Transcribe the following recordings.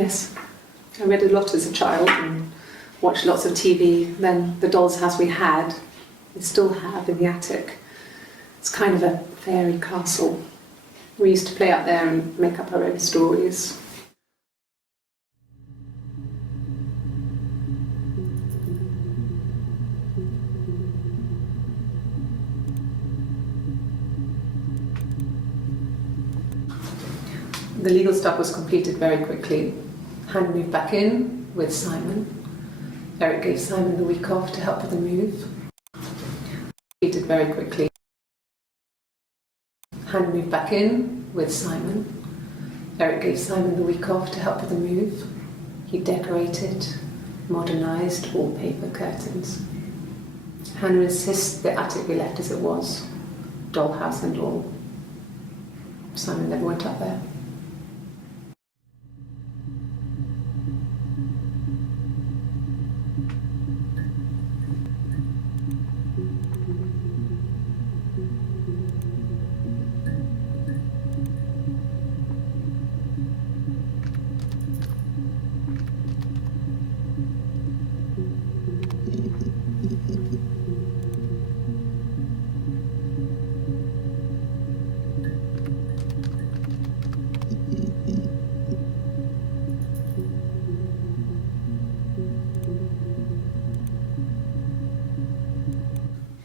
Yes. I read a lot as a child and watched lots of TV. Then the doll's house we had, we still have in the attic. It's kind of a fairy castle. We used to play out there and make up our own stories. The legal stuff was completed very quickly. Hannah moved back in with Simon. Eric gave Simon the week off to help with the move. Completed very quickly. Hannah moved back in with Simon. Eric gave Simon the week off to help with the move. He decorated, modernised wallpaper curtains. Hannah insists the attic be left as it was, dollhouse and all. Simon never went up there.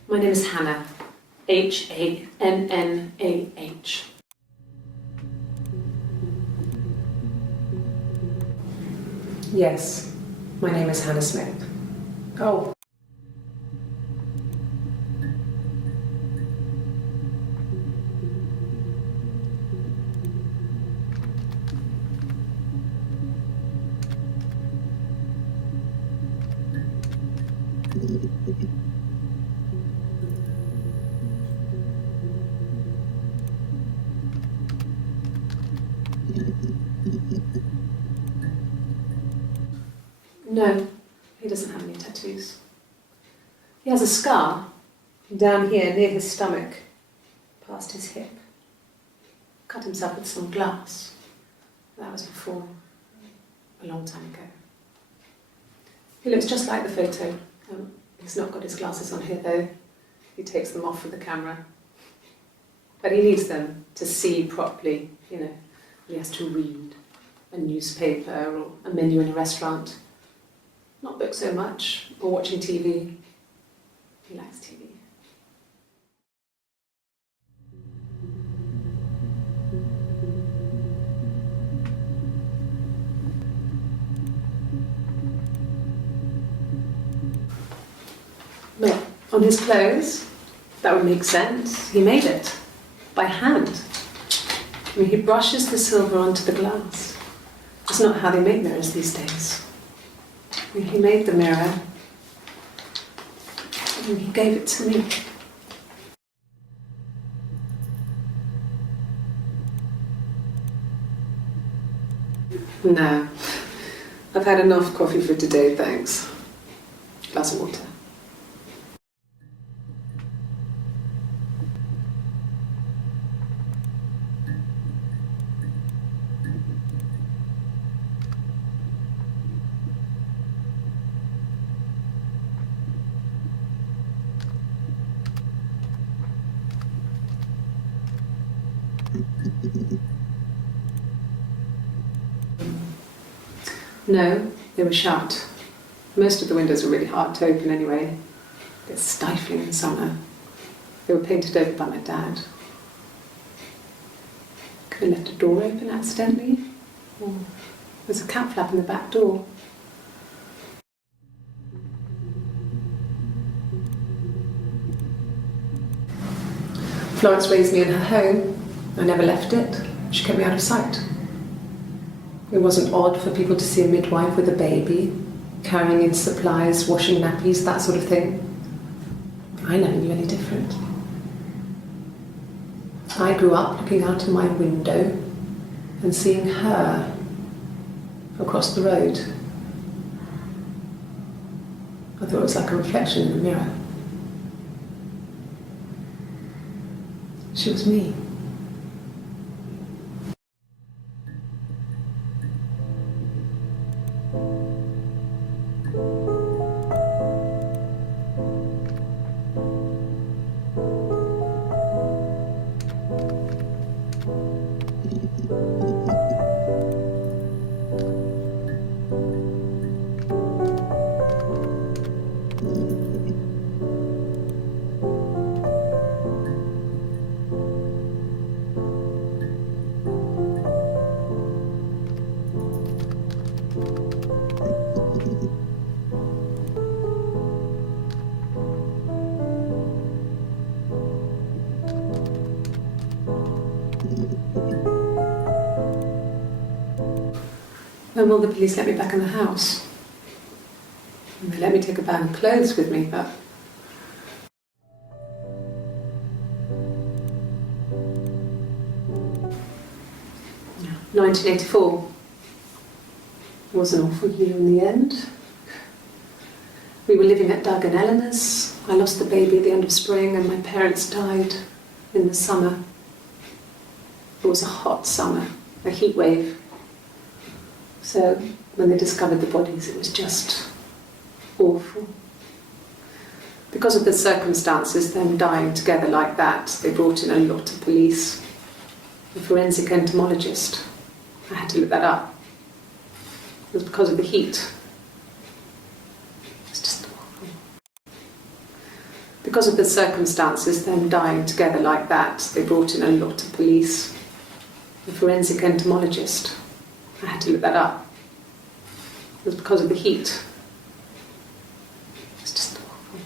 My name is Hannah, H-A-N-N-A-H. Yes, my name is Hannah Smith. Oh. No, he doesn't have any tattoos. He has a scar down here near his stomach, past his hip. Cut himself with some glass. That was before, a long time ago. He looks just like the photo. He's not got his glasses on here though. He takes them off for the camera. But he needs them to see properly, you know. He has to read a newspaper or a menu in a restaurant. Not books so much, or watching TV. He likes TV. Well, on his clothes, that would make sense. He made it by hand. I mean, he brushes the silver onto the glass. It's not how they make mirrors these days. I mean, he made the mirror and he gave it to me. No, I've had enough coffee for today, thanks. Glass of water. No, they were shut. Most of the windows are really hard to open anyway. They're stifling in summer. They were painted over by my dad. Could have left a door open accidentally. Or there's a cat flap in the back door. Florence raised me in her home. I never left it. She kept me out of sight. It wasn't odd for people to see a midwife with a baby, carrying in supplies, washing nappies, that sort of thing. I never knew any different. I grew up looking out of my window and seeing her across the road. I thought it was like a reflection in the mirror. She was me. When will the police let me back in the house? And they let me take a bag of clothes with me, but... 1984 was an awful year in the end. We were living at Doug and Eleanor's. I lost the baby at the end of spring and my parents died in the summer. It was a hot summer, a heat wave. So when they discovered the bodies, it was just awful. Because of the circumstances, them dying together like that, they brought in a lot of police. A forensic entomologist. I had to look that up. It was because of the heat. It's just awful. Because of the circumstances, them dying together like that, they brought in a lot of police. A forensic entomologist. I had to look that up. It was because of the heat. It's just awful.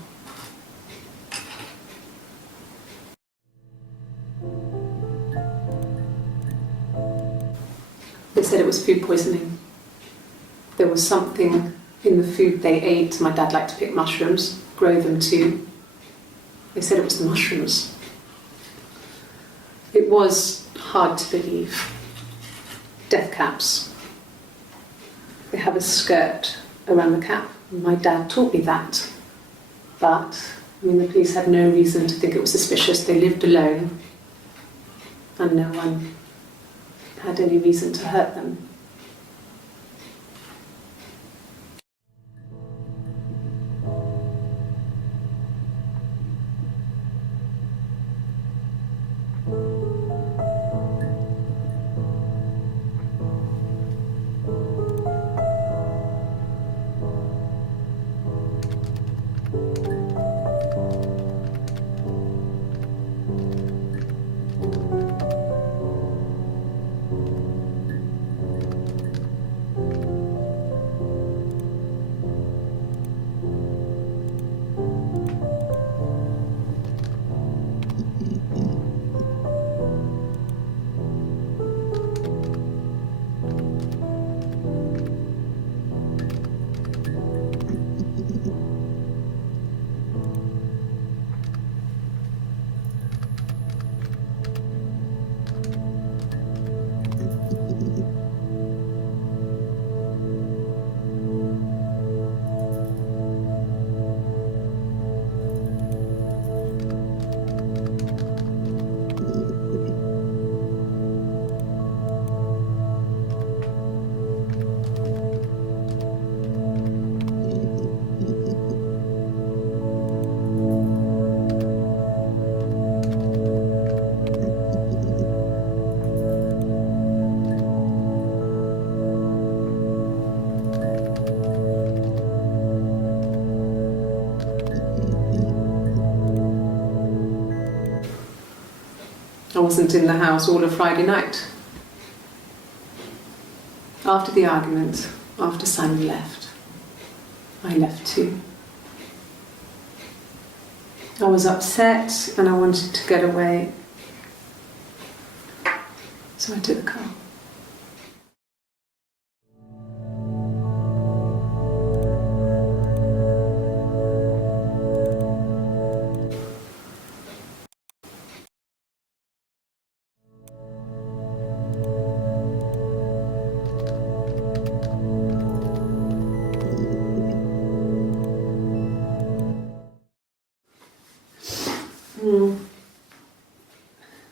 They said it was food poisoning. There was something in the food they ate. My dad liked to pick mushrooms, grow them too. They said it was the mushrooms. It was hard to believe. Death caps. They have a skirt around the cap. My dad taught me that. But, the police had no reason to think it was suspicious. They lived alone. And no one had any reason to hurt them. I wasn't in the house all of Friday night. After the argument, after Simon left, I left too. I was upset and I wanted to get away. So I took the car.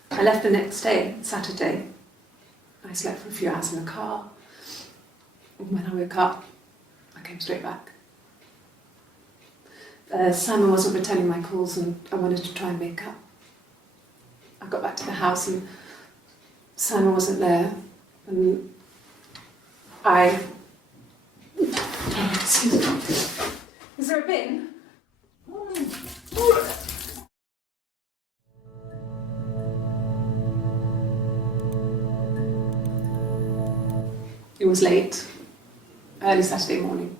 I left the next day, Saturday. I slept for a few hours in the car. When I woke up, I came straight back. Simon wasn't returning my calls and I wanted to try and make up. I got back to the house and Simon wasn't there. And I... Excuse me. Is there a bin? It was late, early Saturday morning.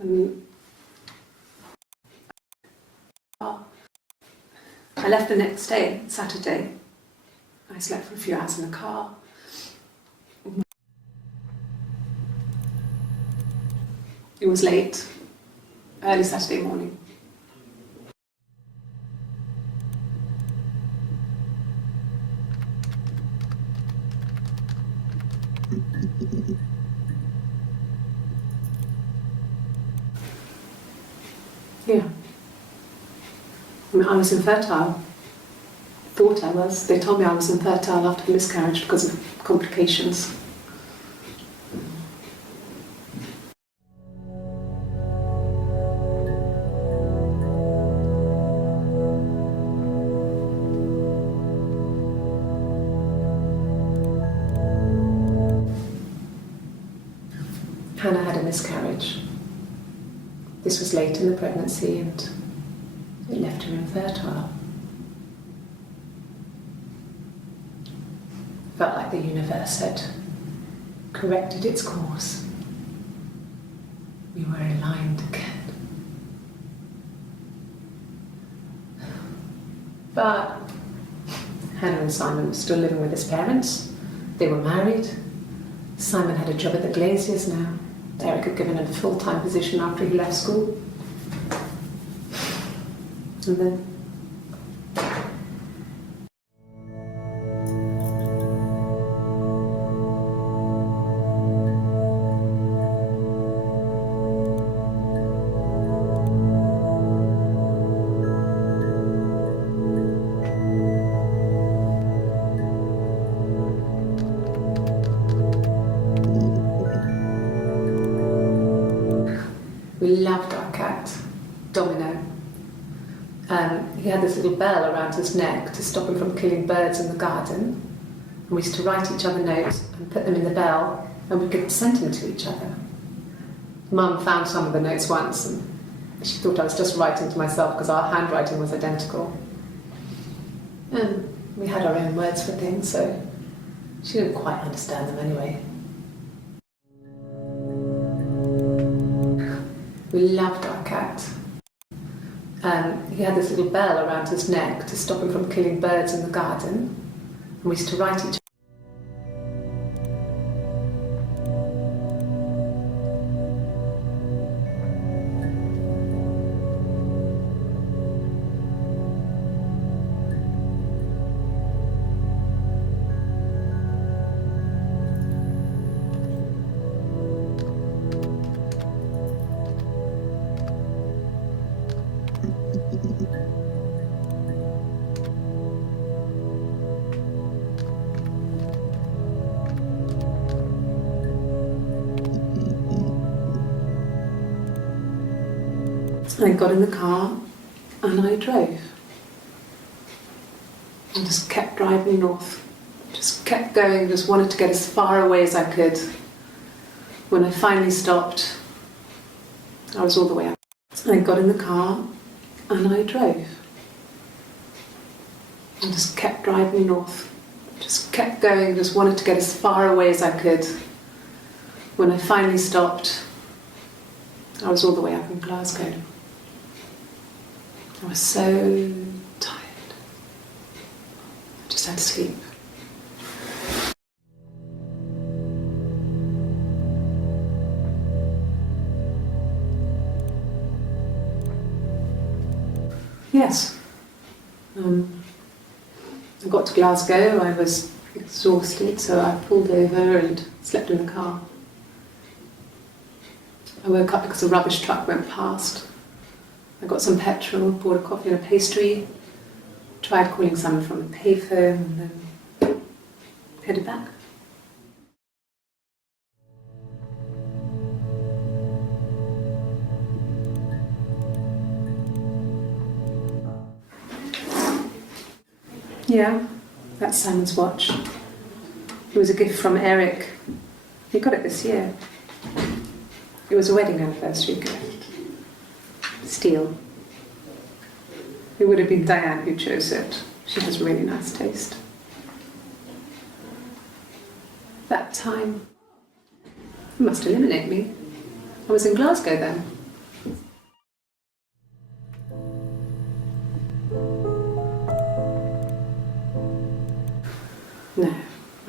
And left the next day, Saturday. I slept for a few hours in the car. It was late, early Saturday morning. Yeah. I was infertile. Thought I was. They told me I was infertile after the miscarriage because of complications. Hannah had a miscarriage. This was late in the pregnancy and it left her infertile. Felt like the universe had corrected its course. We were aligned again. But Hannah and Simon were still living with his parents. They were married. Simon had a job at the Glaziers now. Eric had given him a full-time position after he left school. And then we loved our cat, Domino. He had this little bell around his neck to stop him from killing birds in the garden. And we used to write each other notes and put them in the bell, and we could send them to each other. Mum found some of the notes once, and she thought I was just writing to myself because our handwriting was identical. And we had our own words for things, so she didn't quite understand them anyway. We loved our cat. He had this little bell around his neck to stop him from killing birds in the garden. And we used to write each I got in the car and I drove. I just kept driving north. Just kept going, just wanted to get as far away as I could. When I finally stopped, I was all the way up. I got in the car and I drove. I just kept driving north. Just kept going, just wanted to get as far away as I could. When I finally stopped, I was all the way up in Glasgow. I was so tired. I just had to sleep. Yes. I got to Glasgow, I was exhausted, so I pulled over and slept in the car. I woke up because a rubbish truck went past. I got some petrol, bought a coffee and a pastry, tried calling someone from the payphone, and then headed back. Yeah, that's Simon's watch. It was a gift from Eric. He got it this year. It was a wedding anniversary gift. Steel. It would have been Diane who chose it. She has really nice taste. That time, you must eliminate me. I was in Glasgow then.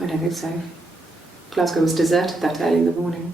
I don't think so. Glasgow was deserted that early in the morning.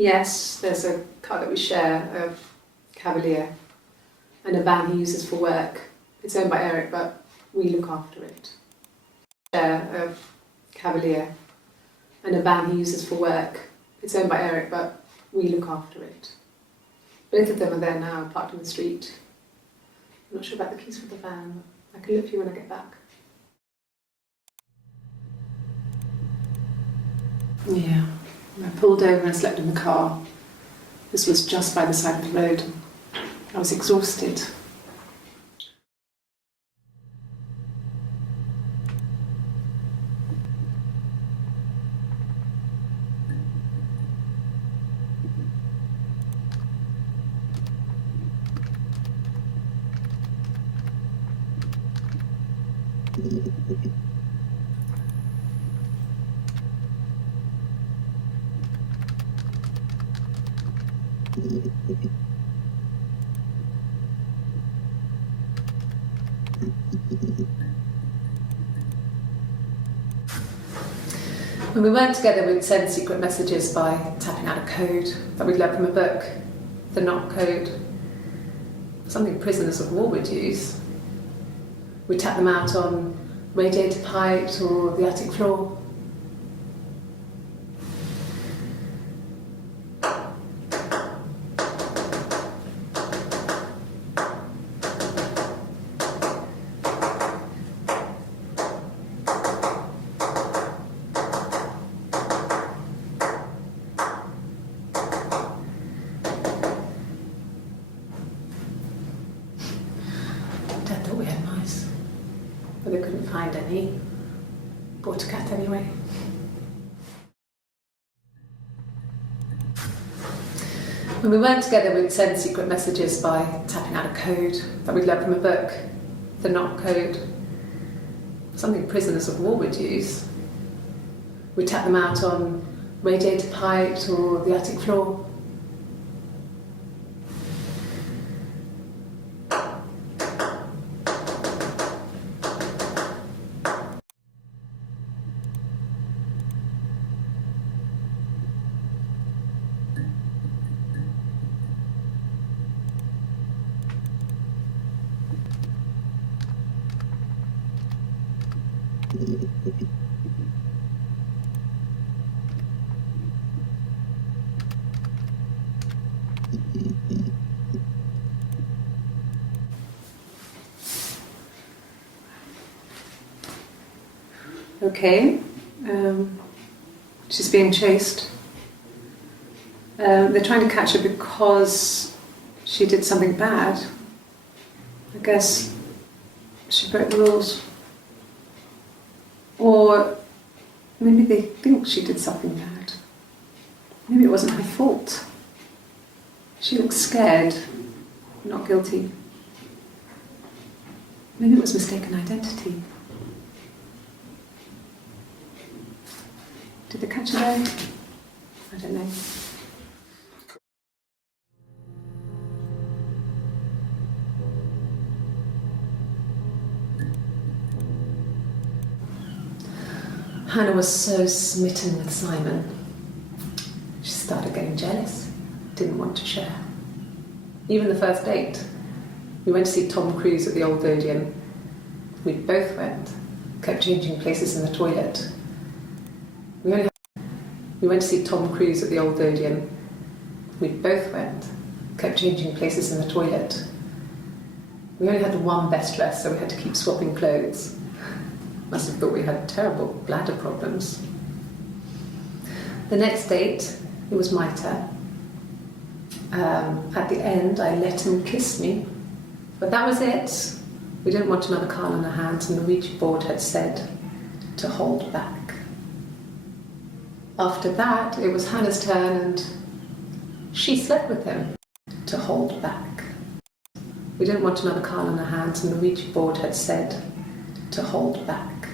Yes, there's a car that we share, a Cavalier, and a van he uses for work. It's owned by Eric, but we look after it. Share a Cavalier, and a van he uses for work. It's owned by Eric, but we look after it. Both of them are there now, parked on the street. I'm not sure about the keys for the van. I can look for you when I get back. Yeah. I pulled over and slept in the car. This was just by the side of the road. I was exhausted. When we weren't together, we'd send secret messages by tapping out a code that we'd learned from a book, the knock code, something prisoners of war would use. We'd tap them out on radiator pipes or the attic floor. Dad thought we had mice, but they couldn't find any. Bought a cat anyway. When we weren't together, we'd send secret messages by tapping out a code that we'd learned from a book, the knock code, something prisoners of war would use. We'd tap them out on radiator pipes or the attic floor. Okay, she's being chased. They're trying to catch her because she did something bad. I guess she broke the rules. Or maybe they think she did something bad. Maybe it wasn't her fault. She looks scared, not guilty. Maybe it was mistaken identity. Did they catch her there? I don't know. Hannah was so smitten with Simon. She started getting jealous, didn't want to share. Even the first date. We went to see Tom Cruise at the Old Odeon. We both went, kept changing places in the toilet. We went to see Tom Cruise at the Old Odeon. We both went, kept changing places in the toilet. We only had one best dress, so we had to keep swapping clothes. Must have thought we had terrible bladder problems. The next date, it was my turn. At the end, I let him kiss me, but that was it. We didn't want another card on our hands, and the Ouija board had said to hold back. After that, it was Hannah's turn and she slept with him to hold back. We didn't want another Carl on our hands, and the Ouija board had said to hold back.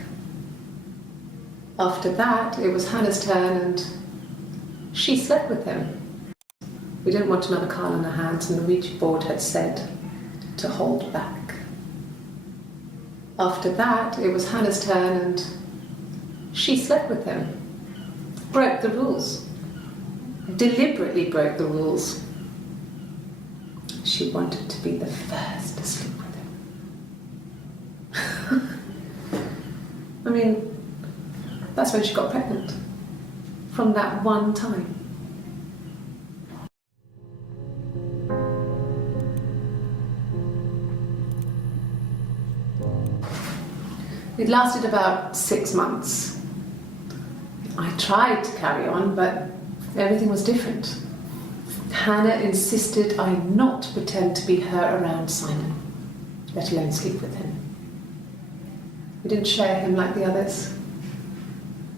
After that, it was Hannah's turn and she slept with him. We didn't want another Carl on our hands, and the Ouija board had said to hold back. After that, it was Hannah's turn and she slept with him. Broke the rules. Deliberately broke the rules. She wanted to be the first to sleep with him. I mean, that's when she got pregnant. From that one time. It lasted about 6 months. I tried to carry on, but everything was different. Hannah insisted I not pretend to be her around Simon, let alone sleep with him. We didn't share him like the others.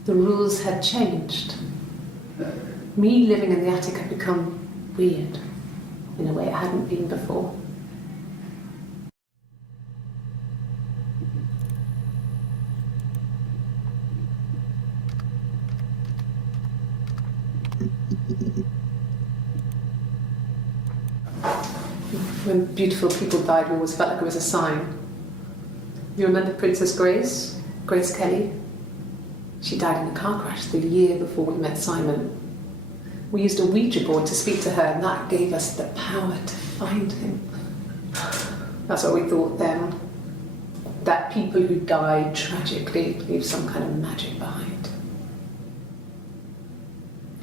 The rules had changed. Me living in the attic had become weird in a way it hadn't been before. When beautiful people died, we always felt like it was a sign. You remember Princess Grace? Grace Kelly? She died in a car crash the year before we met Simon. We used a Ouija board to speak to her, and that gave us the power to find him. That's what we thought then. That people who died tragically leave some kind of magic behind.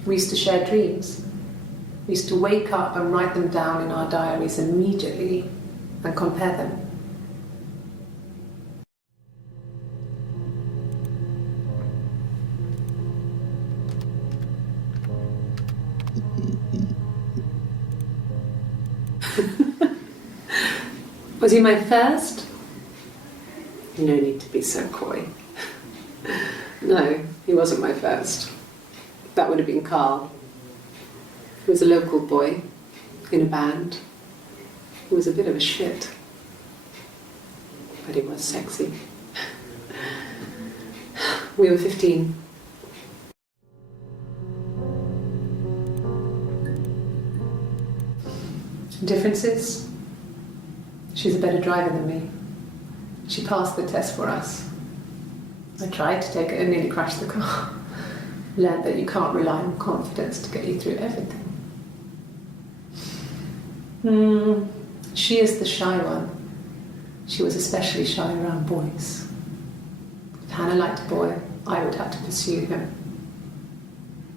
We used to share dreams. We used to wake up and write them down in our diaries immediately and compare them. Was he my first? No need to be so coy. No, he wasn't my first. That would have been Carl. He was a local boy in a band. He was a bit of a shit, but he was sexy. We were 15. Differences? She's a better driver than me. She passed the test for us. I tried to take it and nearly crashed the car. Learned that you can't rely on confidence to get you through everything. She is the shy one. She was especially shy around boys. If Hannah liked a boy, I would have to pursue him.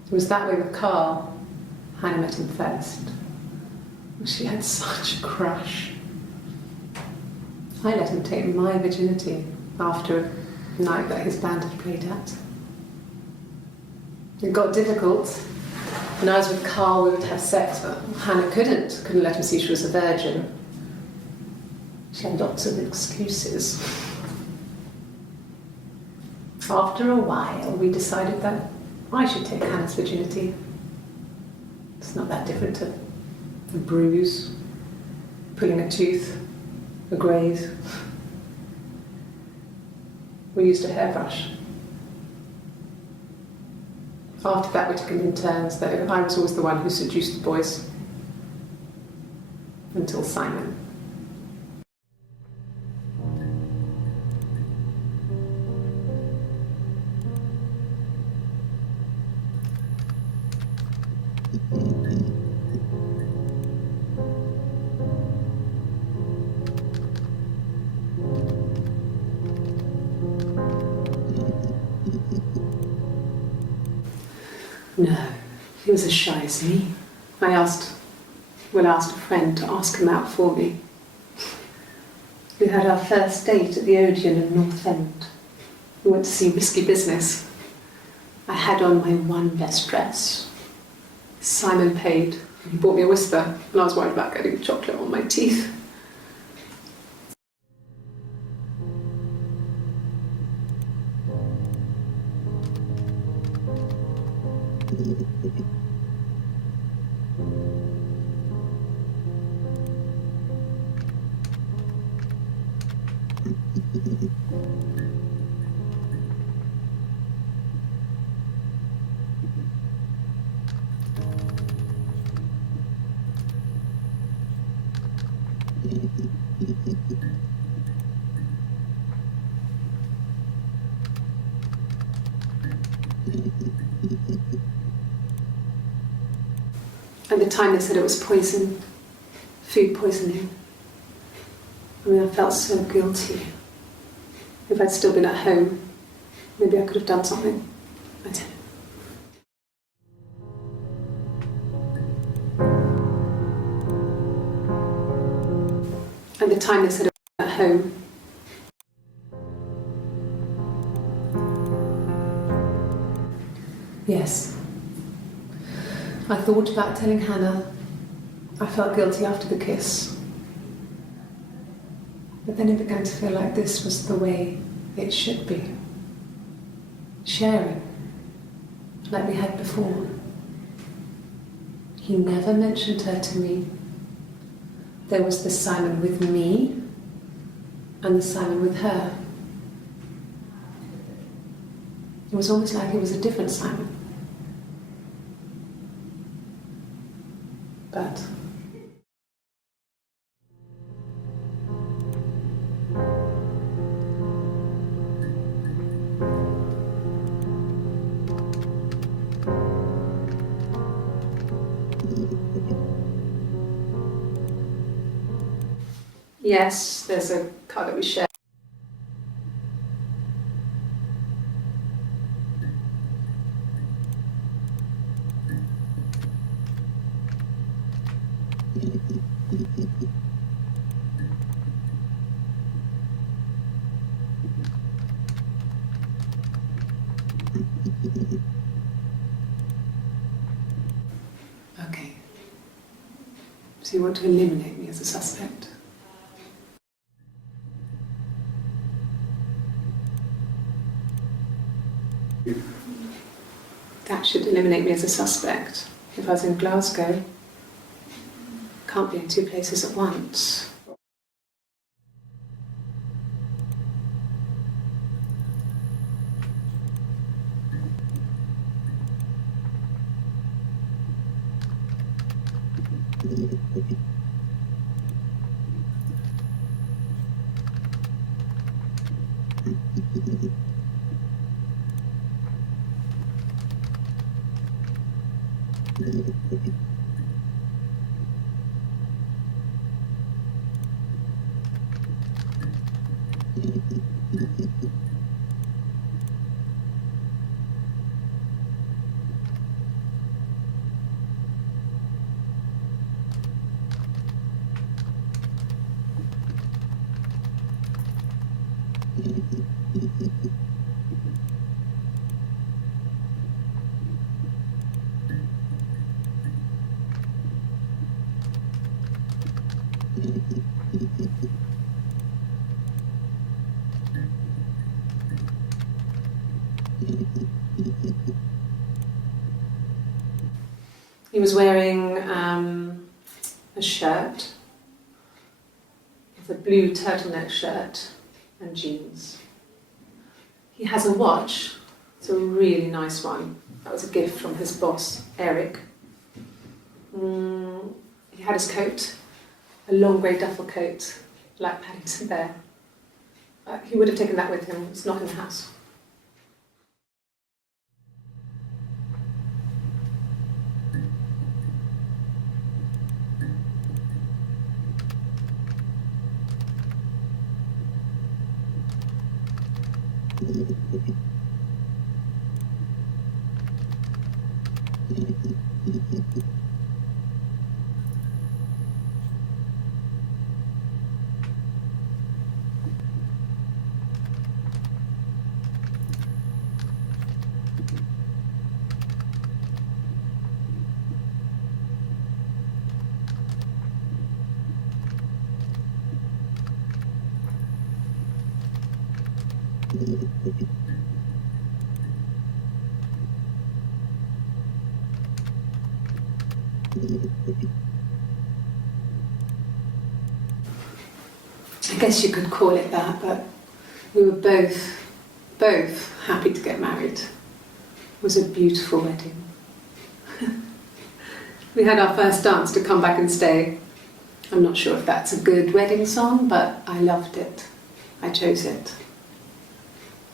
It was that way with Carl. Hannah met him first. She had such a crush. I let him take my virginity after a night that his band had played at. It got difficult. When I was with Carl, we would have sex, but Hannah couldn't let him see she was a virgin. She had lots of excuses. After a while, we decided that I should take Hannah's virginity. It's not that different to a bruise, pulling a tooth, a graze. We used a hairbrush. After that, we took it in turns, though I was always the one who seduced the boys. Until Simon. No, he was as shy as me. I asked a friend to ask him out for me. We had our first date at the Odeon in North End. We went to see Risky Business. I had on my one best dress. Simon paid. He bought me a whisper, and I was worried about getting chocolate on my teeth. At the time they said it was poison, food poisoning. I mean, I felt so guilty. If I'd still been at home, maybe I could have done something. I don't know. At the time they said it was at home. Yes. I thought about telling Hannah. I felt guilty after the kiss. But then it began to feel like this was the way it should be. Sharing, like we had before. He never mentioned her to me. There was the Simon with me and the Simon with her. It was almost like it was a different Simon. But yes, there's a car that we share. Okay. So you want to eliminate me as a suspect? That should eliminate me as a suspect. If I was in Glasgow, can't be in two places at once. He was wearing a shirt, it's a blue turtleneck shirt and jeans. He has a watch, it's a really nice one. That was a gift from his boss, Eric. He had his coat, a long grey duffel coat, like Paddington Bear. He would have taken that with him, it's not in the house. I guess you could call it that, but we were both happy to get married. It was a beautiful wedding. We had our first dance to Come Back and Stay. I'm not sure if that's a good wedding song, but I loved it. I chose it.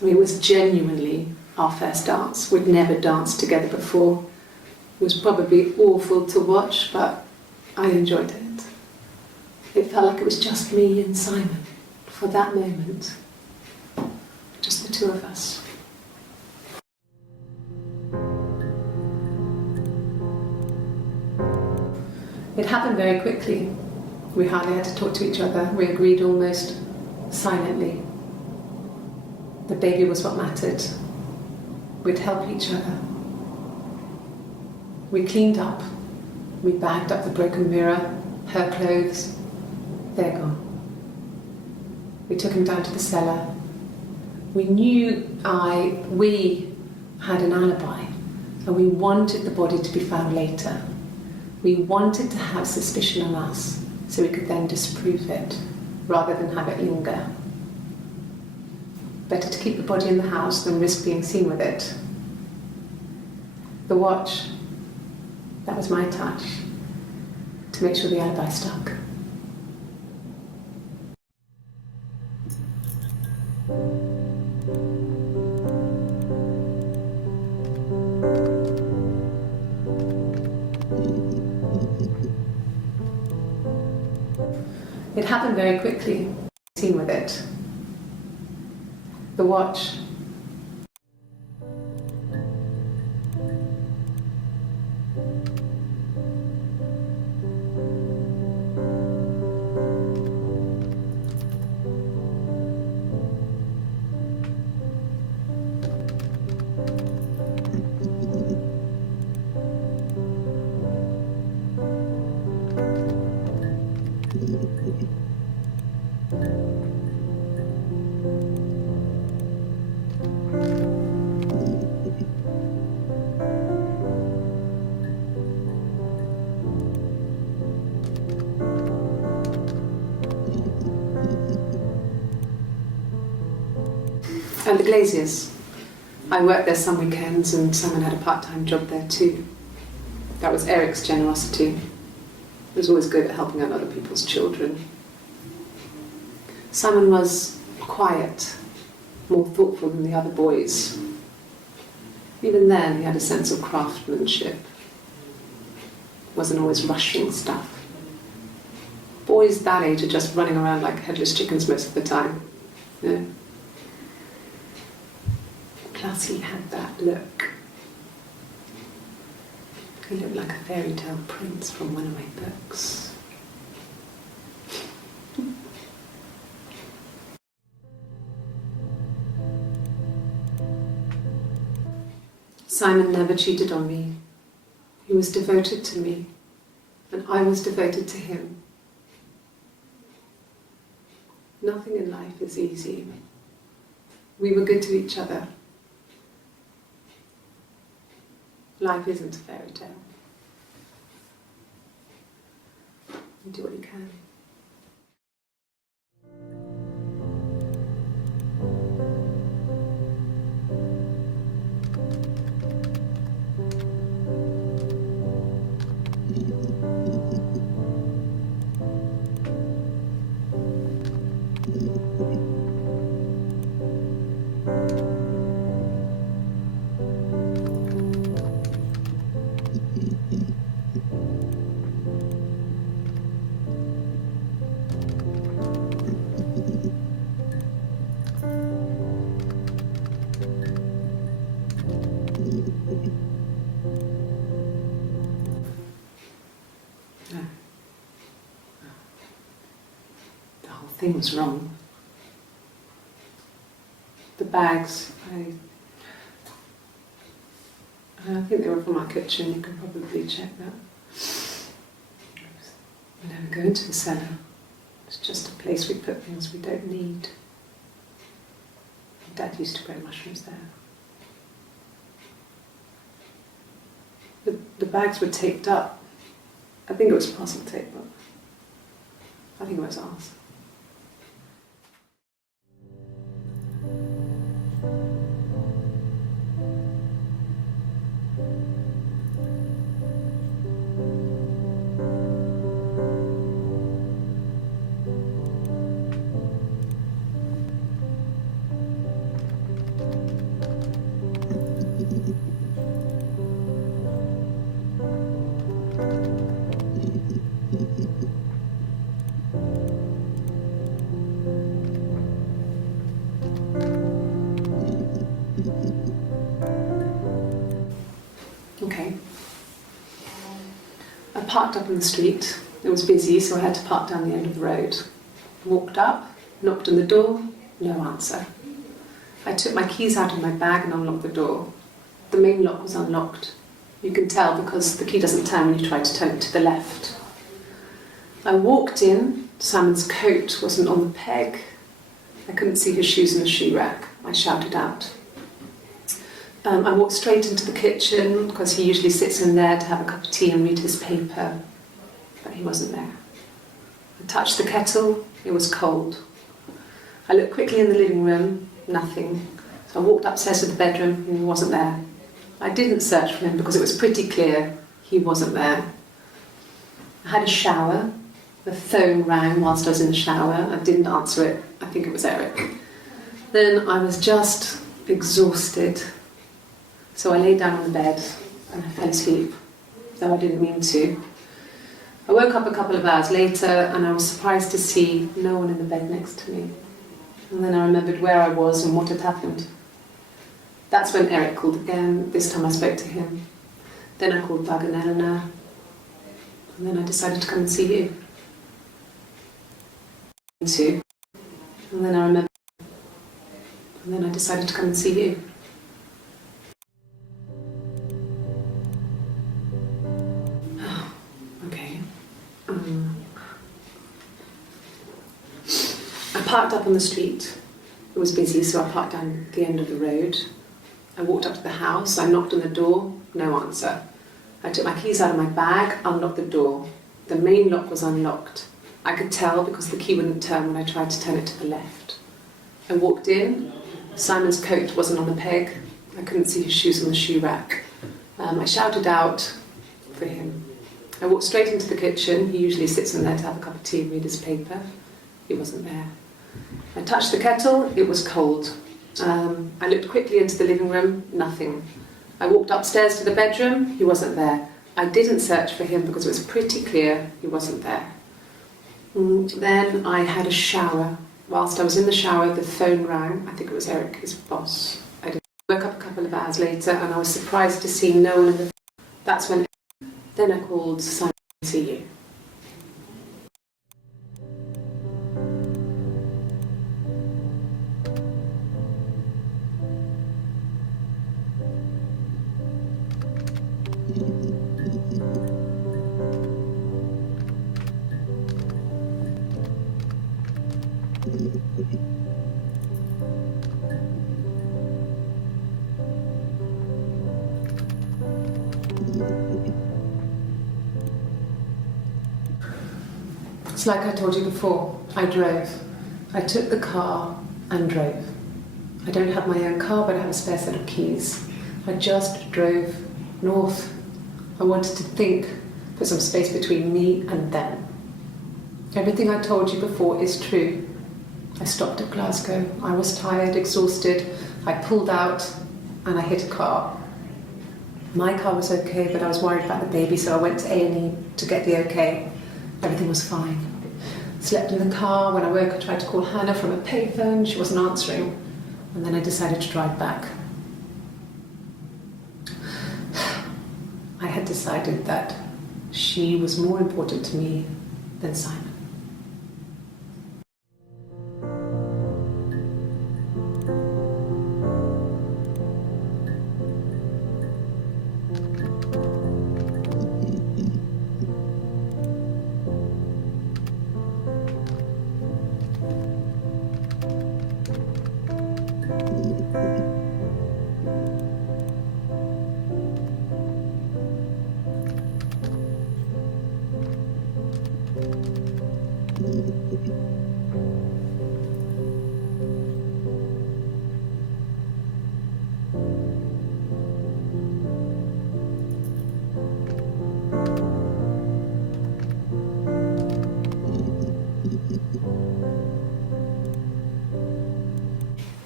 I mean, it was genuinely our first dance. We'd never danced together before. It was probably awful to watch, but I enjoyed it. It felt like it was just me and Simon for that moment. Just the two of us. It happened very quickly. We hardly had to talk to each other. We agreed almost silently. The baby was what mattered. We'd help each other. We cleaned up. We bagged up the broken mirror, her clothes. They're gone. We took him down to the cellar. We knew we had an alibi, and we wanted the body to be found later. We wanted to have suspicion on us so we could then disprove it, rather than have it linger. Better to keep the body in the house than risk being seen with it. The watch, that was my touch, to make sure the alibi stuck. It happened very quickly. Seen with it. The watch. And the Glaziers. I worked there some weekends and Simon had a part-time job there too. That was Eric's generosity. He was always good at helping out other people's children. Simon was quiet, more thoughtful than the other boys. Even then, he had a sense of craftsmanship. Wasn't always rushing stuff. Boys that age are just running around like headless chickens most of the time. You know? Plus he had that look. He looked like a fairy tale prince from one of my books. Simon never cheated on me. He was devoted to me, and I was devoted to him. Nothing in life is easy. We were good to each other. Life isn't a fairy tale. You do what you can. The thing was wrong. The bags, I think they were from our kitchen. You can probably check that. We never go into the cellar. It's just a place we put things we don't need. Dad used to grow mushrooms there. The bags were taped up. I think it was parcel tape, but I think it was ours. parked up on the street. It was busy, so I had to park down the end of the road. Walked up, knocked on the door, no answer. I took my keys out of my bag and unlocked the door. The main lock was unlocked. You can tell because the key doesn't turn when you try to turn it to the left. I walked in. Simon's coat wasn't on the peg. I couldn't see his shoes in the shoe rack. I shouted out. I walked straight into the kitchen because he usually sits in there to have a cup of tea and read his paper, but he wasn't there. I touched the kettle. It was cold. I looked quickly in the living room. Nothing. So I walked upstairs to the bedroom and he wasn't there. I didn't search for him because it was pretty clear he wasn't there. I had a shower. The phone rang whilst I was in the shower. I didn't answer it. I think it was Eric. Then I was just exhausted. So I lay down on the bed and I fell asleep, though I didn't mean to. I woke up a couple of hours later and I was surprised to see no one in the bed next to me. And then I remembered where I was and what had happened. That's when Eric called again. This time I spoke to him. Then I called Doug and Eleanor. And then I decided to come and see you. And then I remembered. And then I decided to come and see you. Oh, okay. I parked up on the street. It was busy, so I parked down the end of the road. I walked up to the house. I knocked on the door. No answer. I took my keys out of my bag, unlocked the door. The main lock was unlocked. I could tell because the key wouldn't turn when I tried to turn it to the left. I walked in. Simon's coat wasn't on the peg. I couldn't see his shoes on the shoe rack. I shouted out for him. I walked straight into the kitchen. He usually sits in there to have a cup of tea and read his paper. He wasn't there. I touched the kettle. It was cold. I looked quickly into the living room. Nothing. I walked upstairs to the bedroom. He wasn't there. I didn't search for him because it was pretty clear he wasn't there. Then I had a shower. Whilst I was in the shower, the phone rang. I think it was Eric, his boss. I woke up a couple of hours later and I was surprised to see no one in the... That's when... Then I called Simon to see you. It's like I told you before, I drove. I took the car and drove. I don't have my own car, but I have a spare set of keys. I just drove north. I wanted to think, put some space between me and them. Everything I told you before is true. I stopped at Glasgow. I was tired, exhausted. I pulled out and I hit a car. My car was okay, but I was worried about the baby, so I went to A&E to get the okay. Everything was fine. Slept in the car. When I woke, I tried to call Hannah from a payphone. She wasn't answering. And then I decided to drive back. I had decided that she was more important to me than Simon.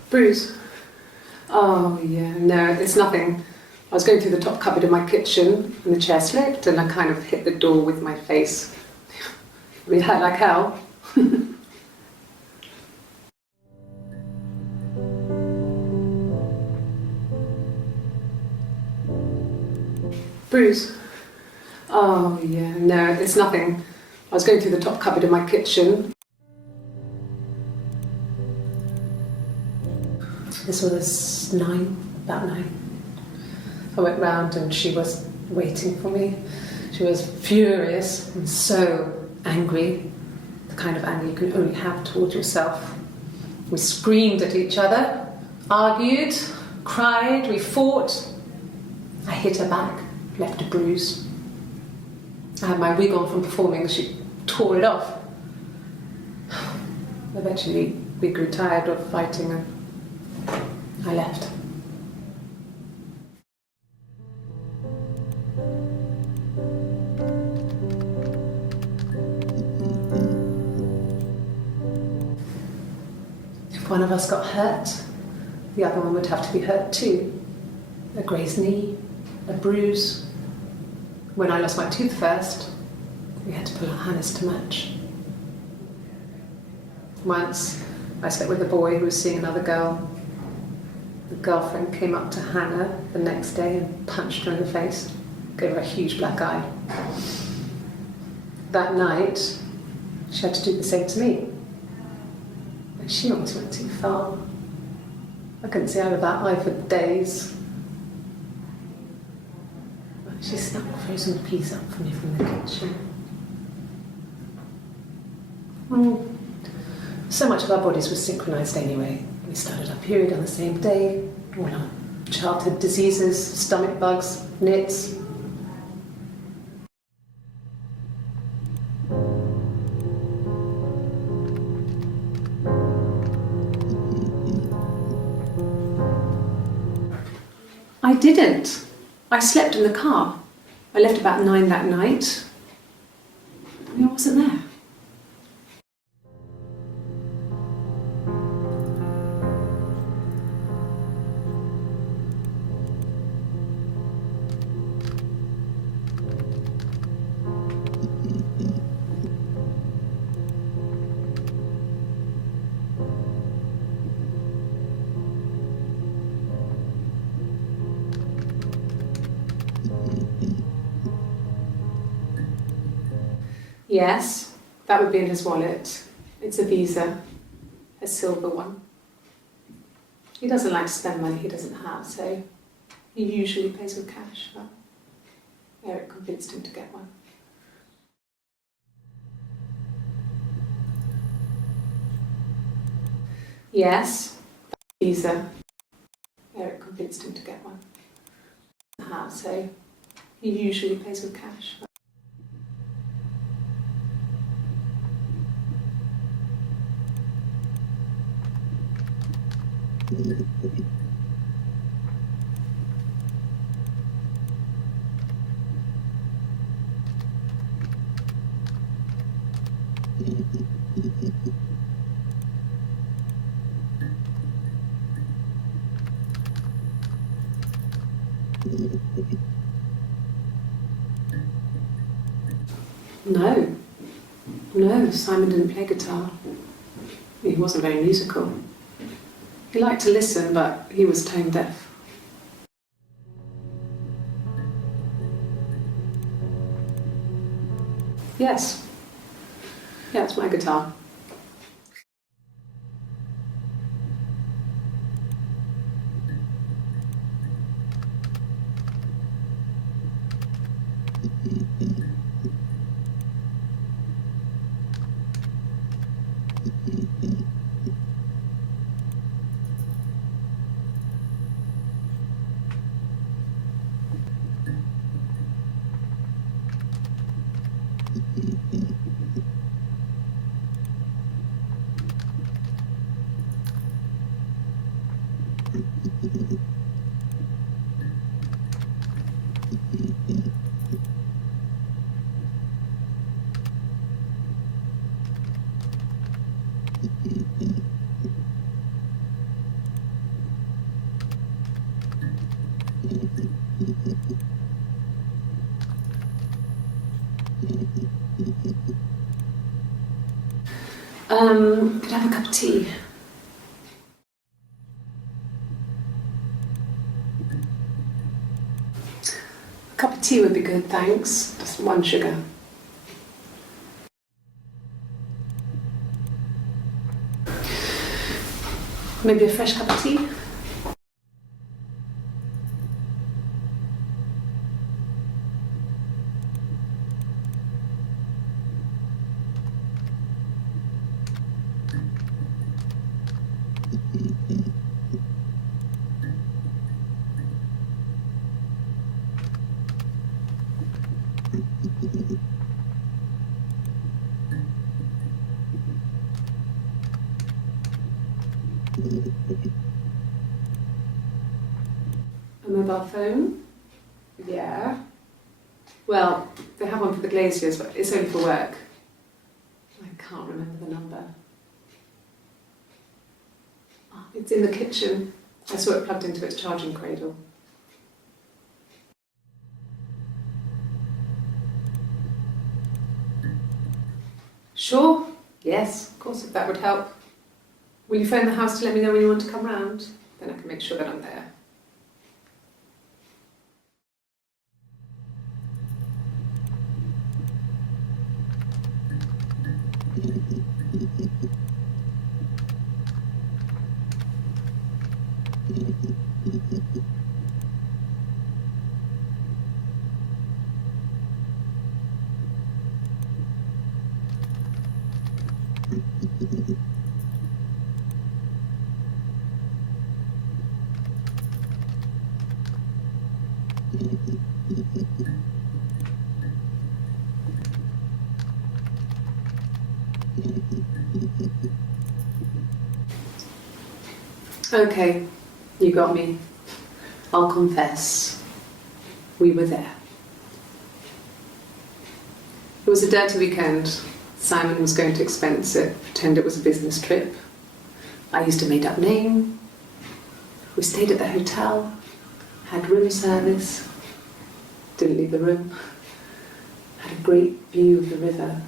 Bruce? Oh yeah, no, it's nothing. I was going through the top cupboard in my kitchen and the chair slipped and I kind of hit the door with my face. I mean, it hurt like hell. Bruce? Oh yeah, no, it's nothing. I was going through the top cupboard in my kitchen. This was about 9. I went round and she was waiting for me. She was furious and so angry, the kind of anger you can only have towards yourself. We screamed at each other, argued, cried, we fought. I hit her back, left a bruise. I had my wig on from performing, she tore it off. Eventually, we grew tired of fighting and I left. If one of us got hurt, the other one would have to be hurt too. A grazed knee, a bruise. When I lost my tooth first, we had to pull our harness to match. Once, I slept with a boy who was seeing another girl. The girlfriend came up to Hannah the next day and punched her in the face, gave her a huge black eye. That night, she had to do the same to me. And she almost went too far. I couldn't see out of that eye for days. She snuck frozen peas up for me from the kitchen. So much of our bodies were synchronised anyway. We started our period on the same day, all our childhood diseases, stomach bugs, nits. I didn't. I slept in the car. I left about 9 that night. I wasn't there. Yes, that would be in his wallet. It's a Visa, a silver one. He doesn't like to spend money he doesn't have, so he usually pays with cash, but Eric convinced him to get one. Yes, Visa. Eric convinced him to get one. So he usually pays with cash. No, Simon didn't play guitar. He wasn't very musical. He liked to listen, but he was tone deaf. Yes. Yeah, it's my guitar. Could I have a cup of tea? A cup of tea. tea would be good, thanks. Just 1 sugar. Maybe a fresh cup of tea? A mobile phone? Yeah. Well, they have one for the glaziers, but it's only for work. I can't remember the number. Oh, it's in the kitchen. I saw it plugged into its charging cradle. Sure. Yes, of course, if that would help. Will you phone the house to let me know when you want to come round? Then I can make sure that I'm there. Okay, you got me. I'll confess. We were there. It was a dirty weekend. Simon was going to expense it, pretend it was a business trip. I used a made-up name. We stayed at the hotel, had room service, didn't leave the room, had a great view of the river,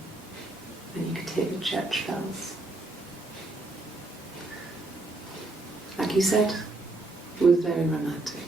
and you could hear the church bells. Like you said, it was very romantic.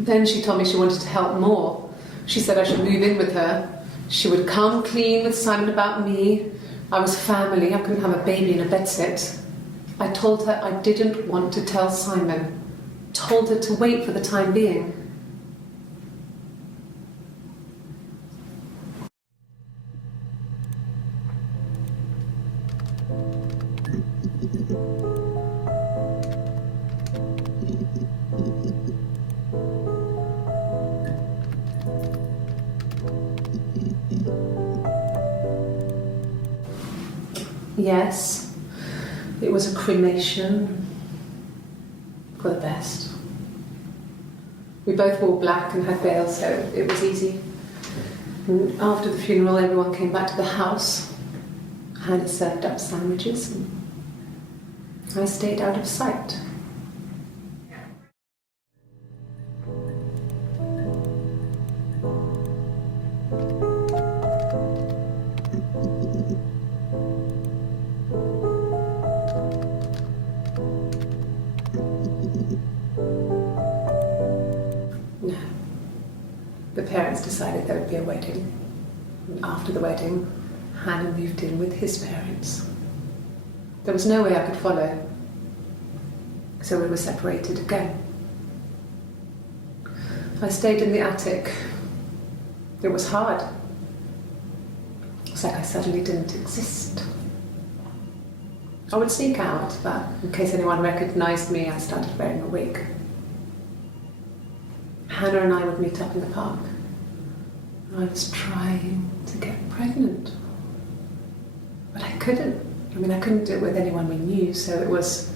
Then she told me she wanted to help more. She said I should move in with her. She would come clean with Simon about me. I was family, I couldn't have a baby in a bedsit. I told her I didn't want to tell Simon. Told her to wait for the time being. Yes, it was a cremation, for the best. We both wore black and had veils, so it was easy. And after the funeral, everyone came back to the house. Hannah served up sandwiches, and I stayed out of sight. The parents decided there would be a wedding. And after the wedding, Hannah moved in with his parents. There was no way I could follow, so we were separated again. I stayed in the attic. It was hard. It's like I suddenly didn't exist. I would sneak out, but in case anyone recognized me, I started wearing a wig. Hannah and I would meet up in the park. I was trying to get pregnant, but I couldn't. I couldn't do it with anyone we knew, so it was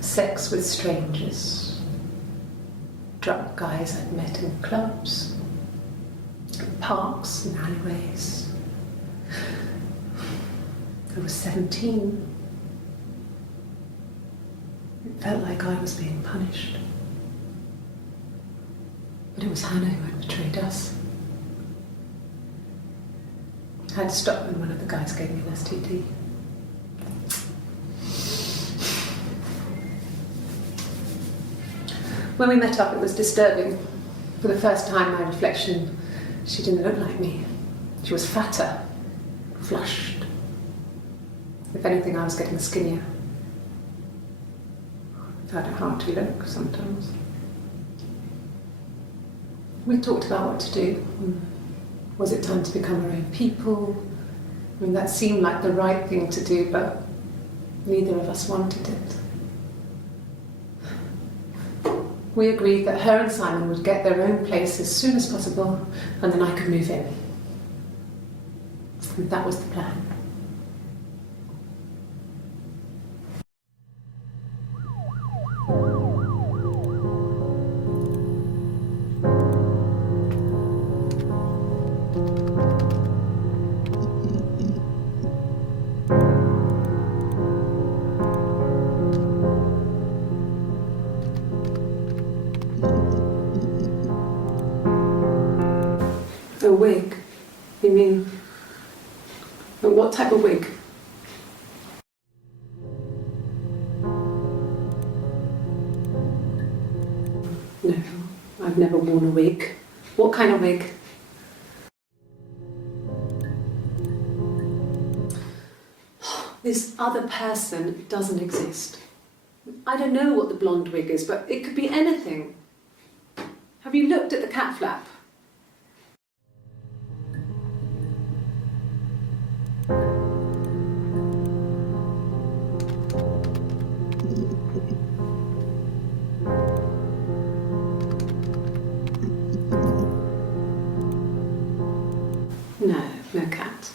sex with strangers, drunk guys I'd met in clubs, parks and alleyways. I was 17. It felt like I was being punished. But it was Hannah who had betrayed us. I had to stop when one of the guys gave me an STD. When we met up, it was disturbing. For the first time, my reflection, she didn't look like me. She was fatter, flushed. If anything, I was getting skinnier. I found it hard to look sometimes. We talked about what to do. Was it time to become our own people? I mean, that seemed like the right thing to do, but neither of us wanted it. We agreed that her and Simon would get their own place as soon as possible, and then I could move in. And that was the plan. A wig? You mean, but what type of wig? No, I've never worn a wig. What kind of wig? This other person doesn't exist. I don't know what the blonde wig is, but it could be anything. Have you looked at the cat flap? No cat.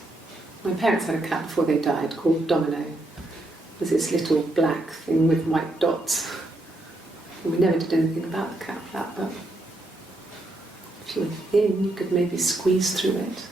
My parents had a cat before they died called Domino. It was this little black thing with white dots. And we never did anything about the cat flap, but if you were thin, you could maybe squeeze through it.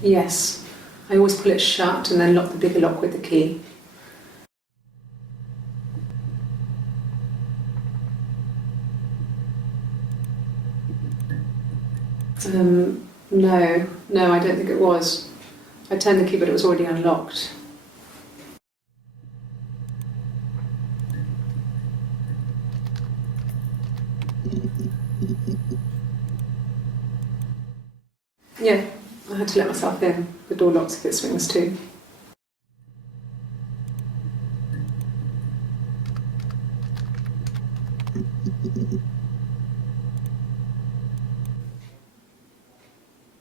Yes, I always pull it shut and then lock the bigger lock with the key. No, I don't think it was. I turned the key, but it was already unlocked. Yeah, I had to let myself in. The door locks if it swings too.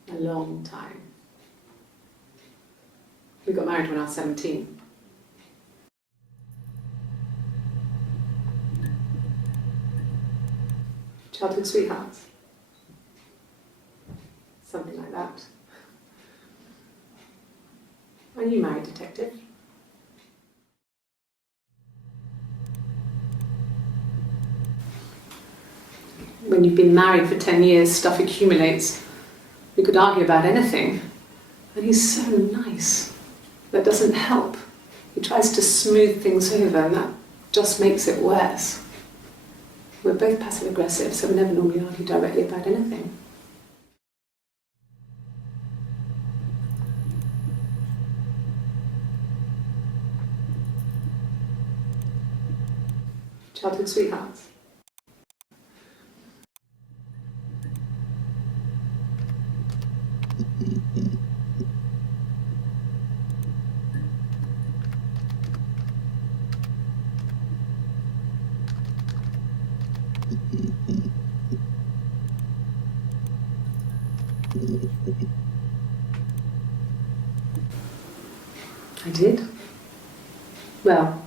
A long time. We got married when I was 17. Childhood sweethearts. Something like that. Are you married, detective? When you've been married for 10 years, stuff accumulates. You could argue about anything. And he's so nice. That doesn't help. He tries to smooth things over, and that just makes it worse. We're both passive-aggressive, so we never normally argue directly about anything. Childhood sweethearts. I did. Well,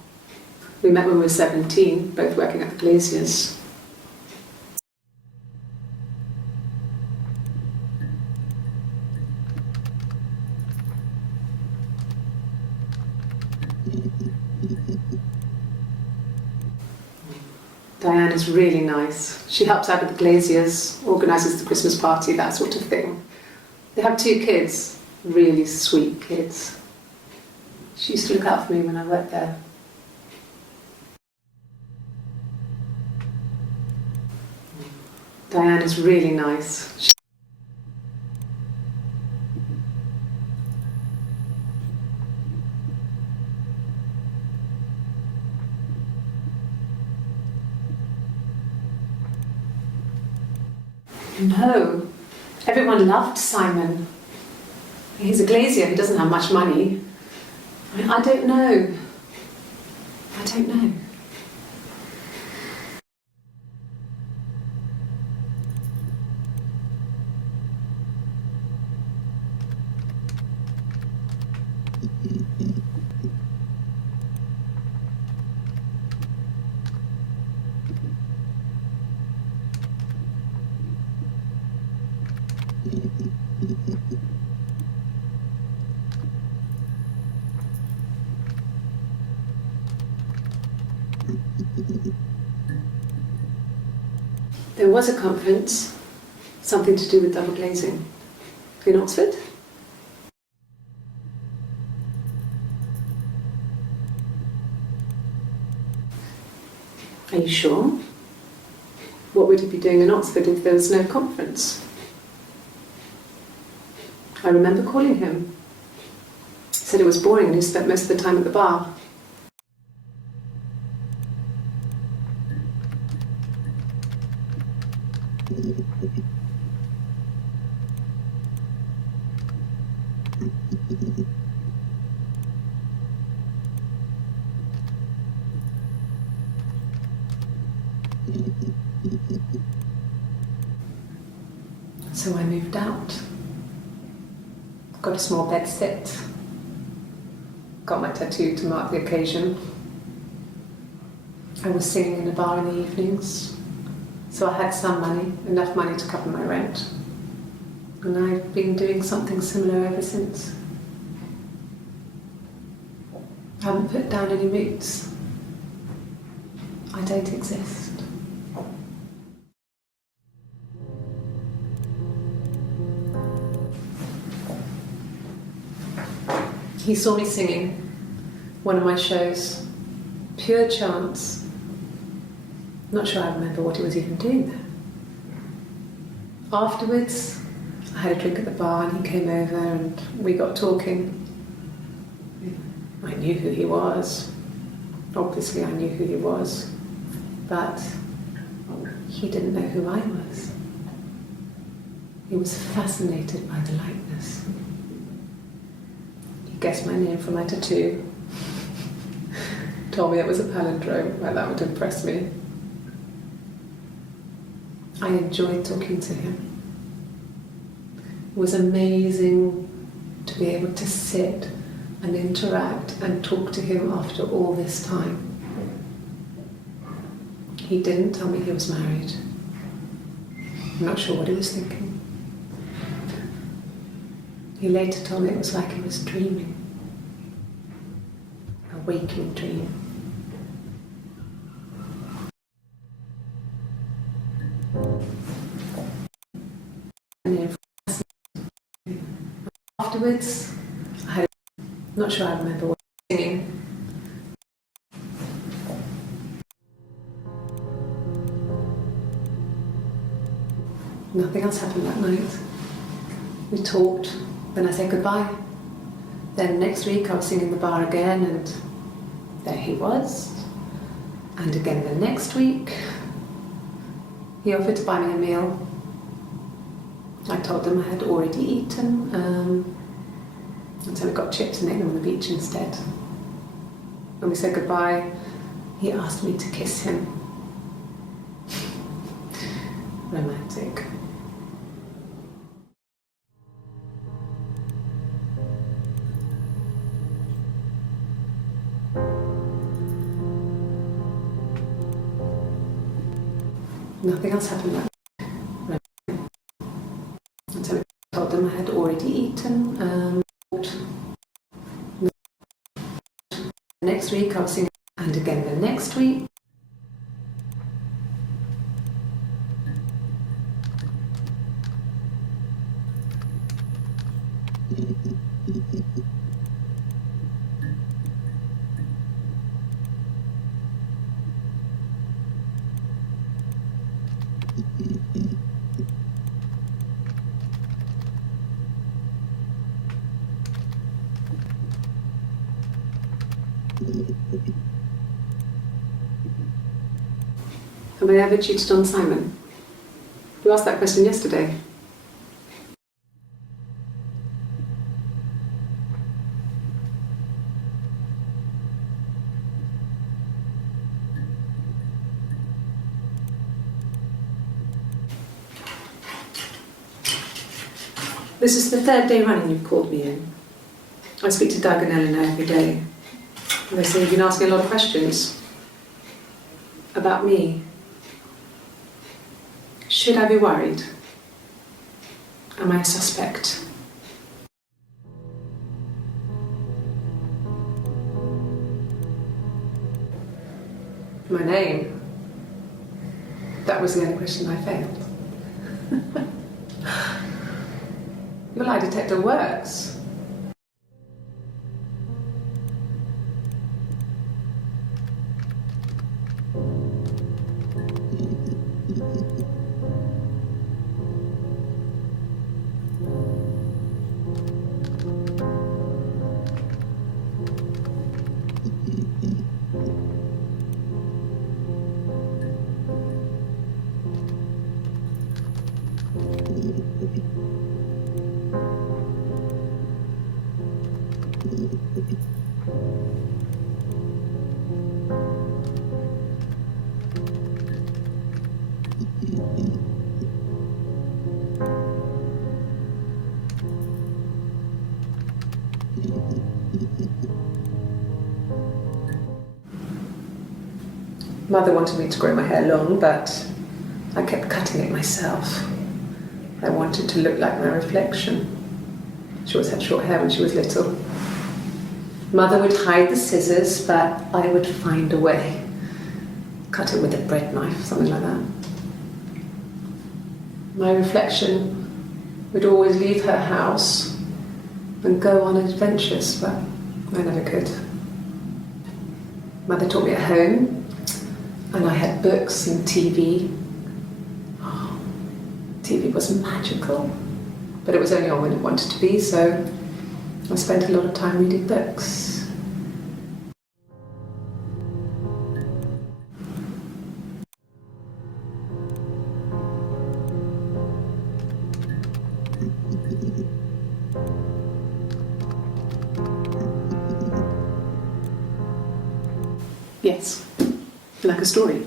we met when we were 17, both working at the Glaziers. Diane is really nice. She helps out with the Glaziers, organises the Christmas party, that sort of thing. They have 2 kids, really sweet kids. She used to look out for me when I worked there. Diane is really nice. No, everyone loved Simon. He's a glazier, he doesn't have much money. I don't know. I don't know. There was a conference, something to do with double glazing, in Oxford. Are you sure? What would he be doing in Oxford if there was no conference? I remember calling him. He said it was boring and he spent most of the time at the bar. So I moved out. Got a small bed set. Got my tattoo to mark the occasion. I was singing in a bar in the evenings. So I had some money, enough money to cover my rent. And I've been doing something similar ever since. I haven't put down any roots. I don't exist. He saw me singing one of my shows, pure chance. Not sure I remember what he was even doing there. Afterwards, I had a drink at the bar and he came over and we got talking. I knew who he was. Obviously I knew who he was, but he didn't know who I was. He was fascinated by the likeness. He guessed my name from my tattoo. Told me it was a palindrome, well, that would impress me. I enjoyed talking to him. It was amazing to be able to sit and interact and talk to him after all this time. He didn't tell me he was married. I'm not sure what he was thinking. He later told me it was like he was dreaming. A waking dream. And afterwards, not sure I remember what I was singing. Nothing else happened that night. We talked, then I said goodbye. Then next week I was singing in the bar again and there he was. And again the next week, he offered to buy me a meal. I told him I had already eaten, and so we got chips and ate them on the beach instead. When we said goodbye, he asked me to kiss him. Romantic. Nothing else happened that night. And so I told them I had already eaten. Next week I was singing, and again the next week. Have I ever cheated on Simon? You asked that question yesterday. This is the third day running you've called me in. I speak to Doug and Eleanor every day. And they say you've been asking a lot of questions about me. Should I be worried? Am I a suspect? My name? That was the only question I failed. Your lie detector works. Mother wanted me to grow my hair long, but I kept cutting it myself. I wanted to look like my reflection. She always had short hair when she was little. Mother would hide the scissors, but I would find a way. Cut it with a bread knife, something like that. My reflection would always leave her house and go on adventures, but I never could. Mother taught me at home, and I had books and TV. Oh, TV was magical, but it was only on when it wanted to be, so I spent a lot of time reading books. Yes, like a story.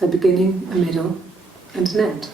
A beginning, a middle, and an end.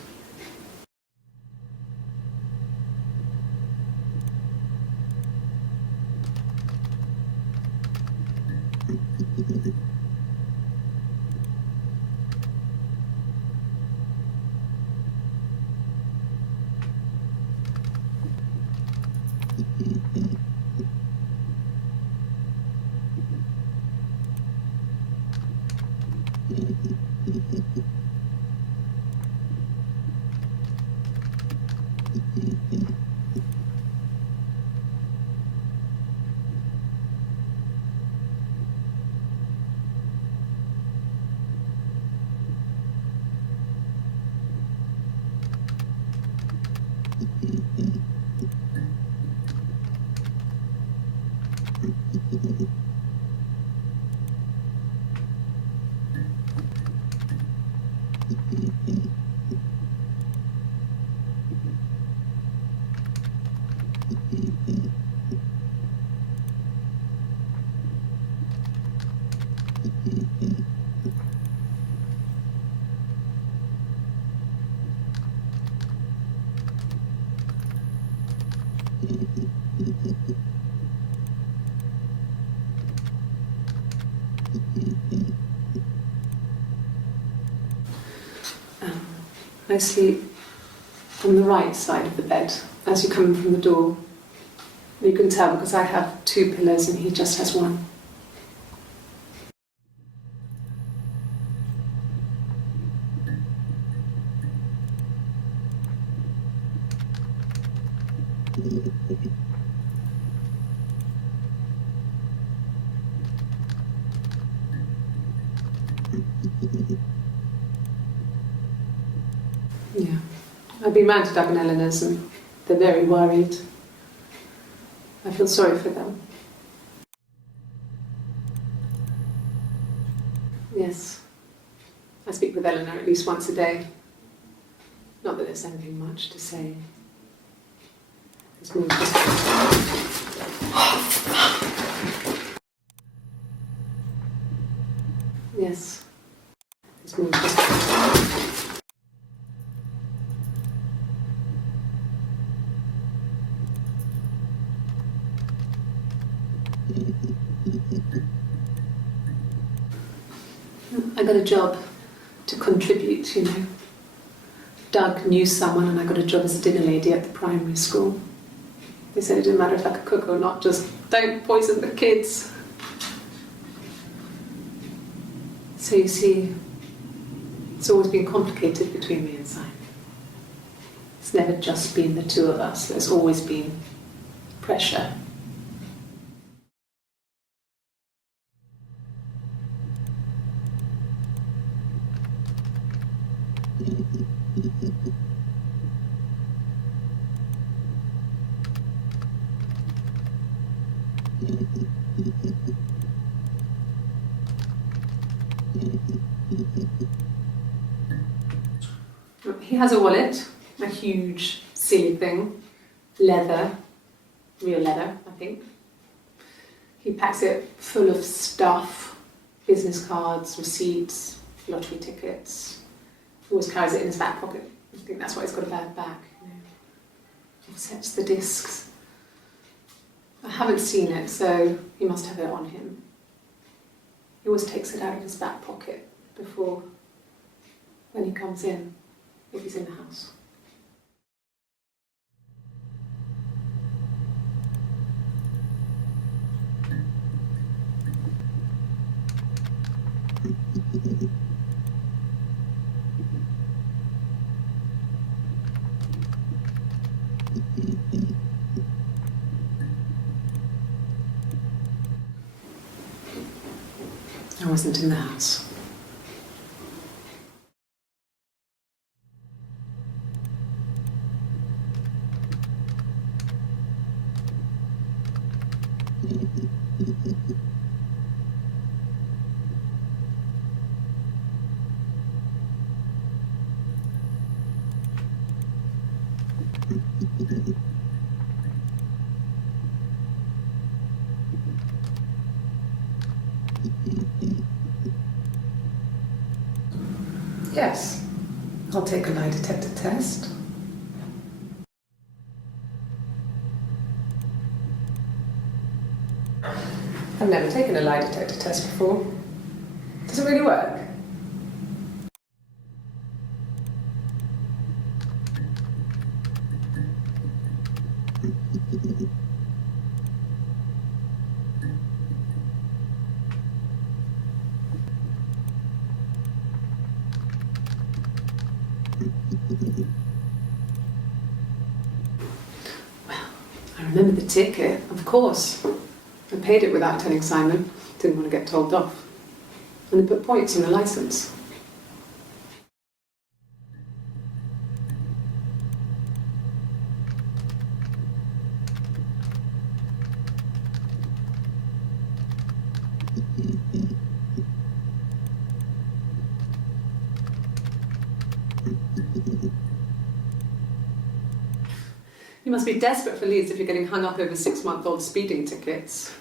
I sleep on the right side of the bed as you come in from the door. You can tell because I have 2 pillows and he just has 1. Yeah. I've been round to Doug and Eleanor's and they're very worried. I feel sorry for them. Yes. I speak with Eleanor at least once a day. Not that there's anything much to say. It's more just... Yes. It's more just... I got a job to contribute, you know. Doug knew someone and I got a job as a dinner lady at the primary school. They said it didn't matter if I could cook or not, just don't poison the kids. So you see, it's always been complicated between me and Simon. It's never just been the 2 of us, there's always been pressure. He has a wallet, a huge, silly thing, leather, real leather, I think. He packs it full of stuff, business cards, receipts, lottery tickets. He always carries it in his back pocket. I think that's why he's got a bad back. You know. He sets the discs. I haven't seen it, so he must have it on him. He always takes it out of his back pocket before, when he comes in, if he's in the house. I wasn't in the house. Yes, I'll take a lie detector test. I've never taken a lie detector test before. Does it really work? Well, I remember the ticket, of course. I paid it without telling Simon. Didn't want to get told off. And they put points on the licence. You must be desperate for leads if you're getting hung up over 6-month-old speeding tickets.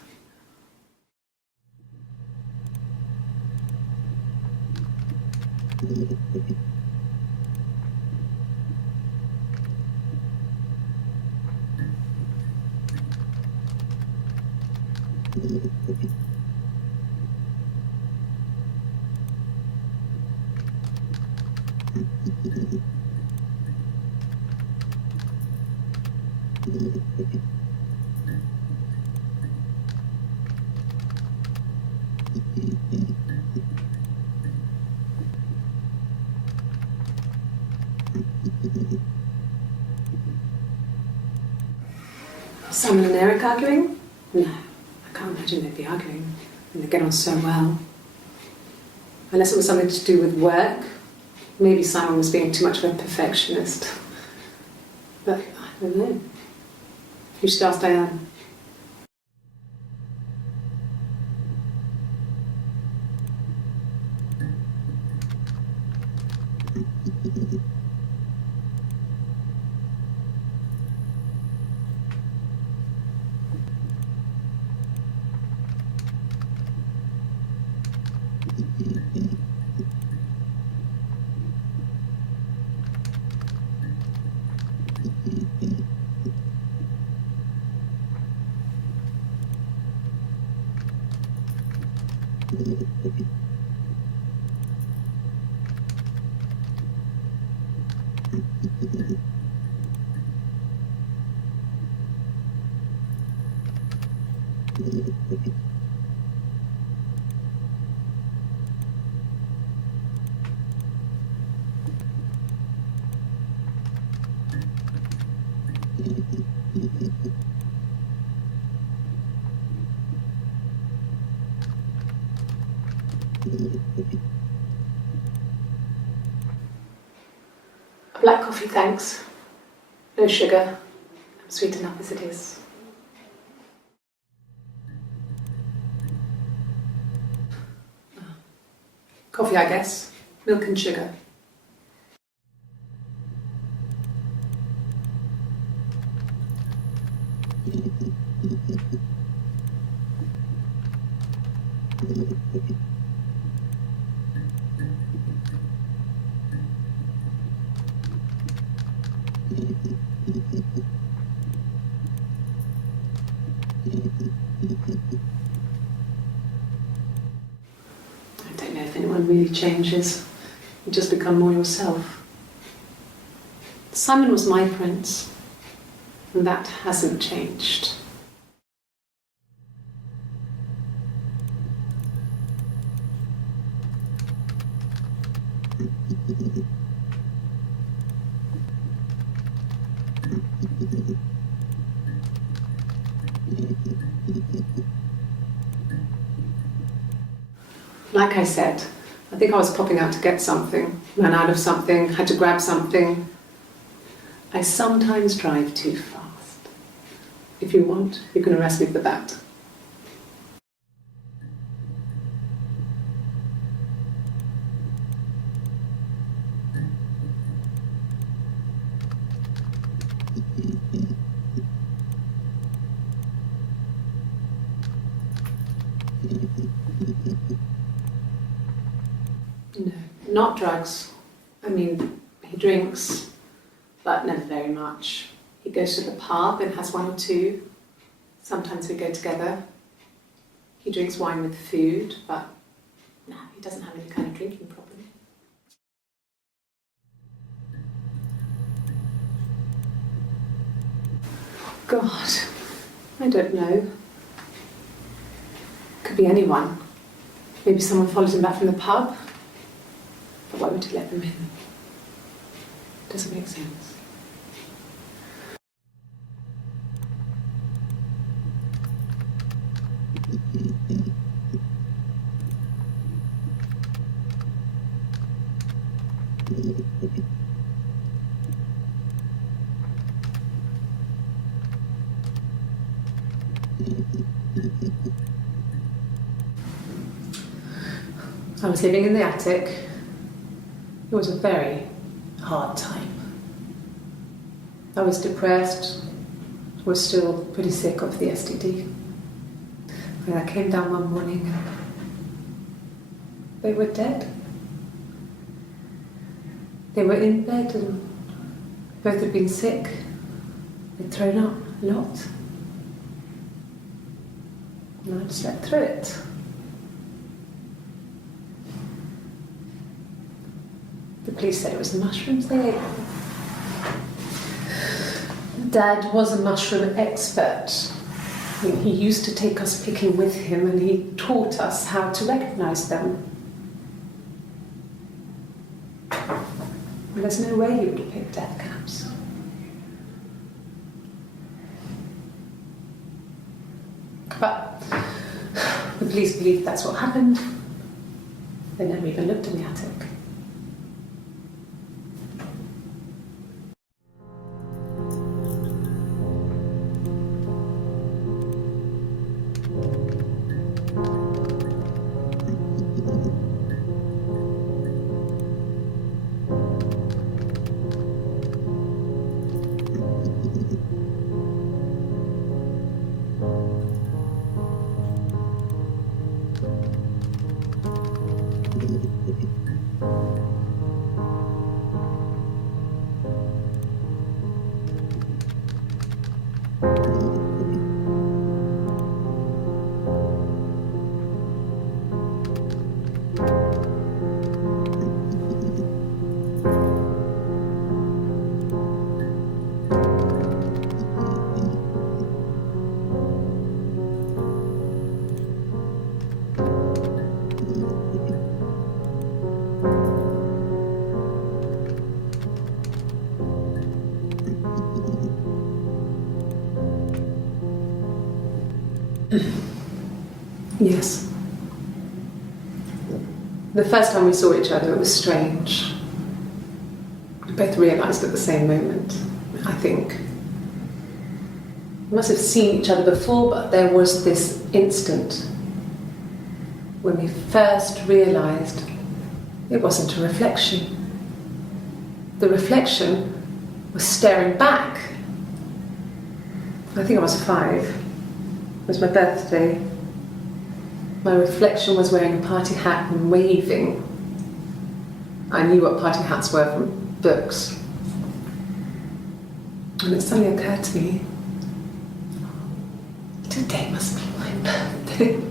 Simon and Eric arguing? No, I can't imagine they'd be arguing. And they get on so well. Unless it was something to do with work. Maybe Simon was being too much of a perfectionist. But I don't know. You should ask Diane. Black coffee, thanks. No sugar. I'm sweet enough as it is. Coffee, I guess. Milk and sugar. I don't know if anyone really changes. You just become more yourself. Simon was my prince, and that hasn't changed. Like I said, I think I was popping out to get something, ran out of something, had to grab something. I sometimes drive too fast. If you want, you can arrest me for that. No, not drugs. I mean, he drinks, but never very much. He goes to the pub and has one or two. Sometimes we go together. He drinks wine with food, but no, he doesn't have any kind of drinking problem. God, I don't know. Could be anyone. Maybe someone followed him back from the pub. But why would he let them in? Doesn't make sense. I was living in the attic. It was a very hard time. I was depressed, was still pretty sick of the STD. When I came down one morning, they were dead. They were in bed and both had been sick. They'd thrown up a lot. And I'd slept through it. The police said it was the mushrooms they ate. Dad was a mushroom expert. I mean, he used to take us picking with him and he taught us how to recognise them. And there's no way he would have picked death caps. But the police believe that's what happened. They never even looked in the attic. Yes. The first time we saw each other, it was strange. We both realised at the same moment, I think. We must have seen each other before, but there was this instant when we first realised it wasn't a reflection. The reflection was staring back. I think I was 5. It was my birthday. My reflection was wearing a party hat and waving. I knew what party hats were from books. And it suddenly occurred to me, today must be my birthday.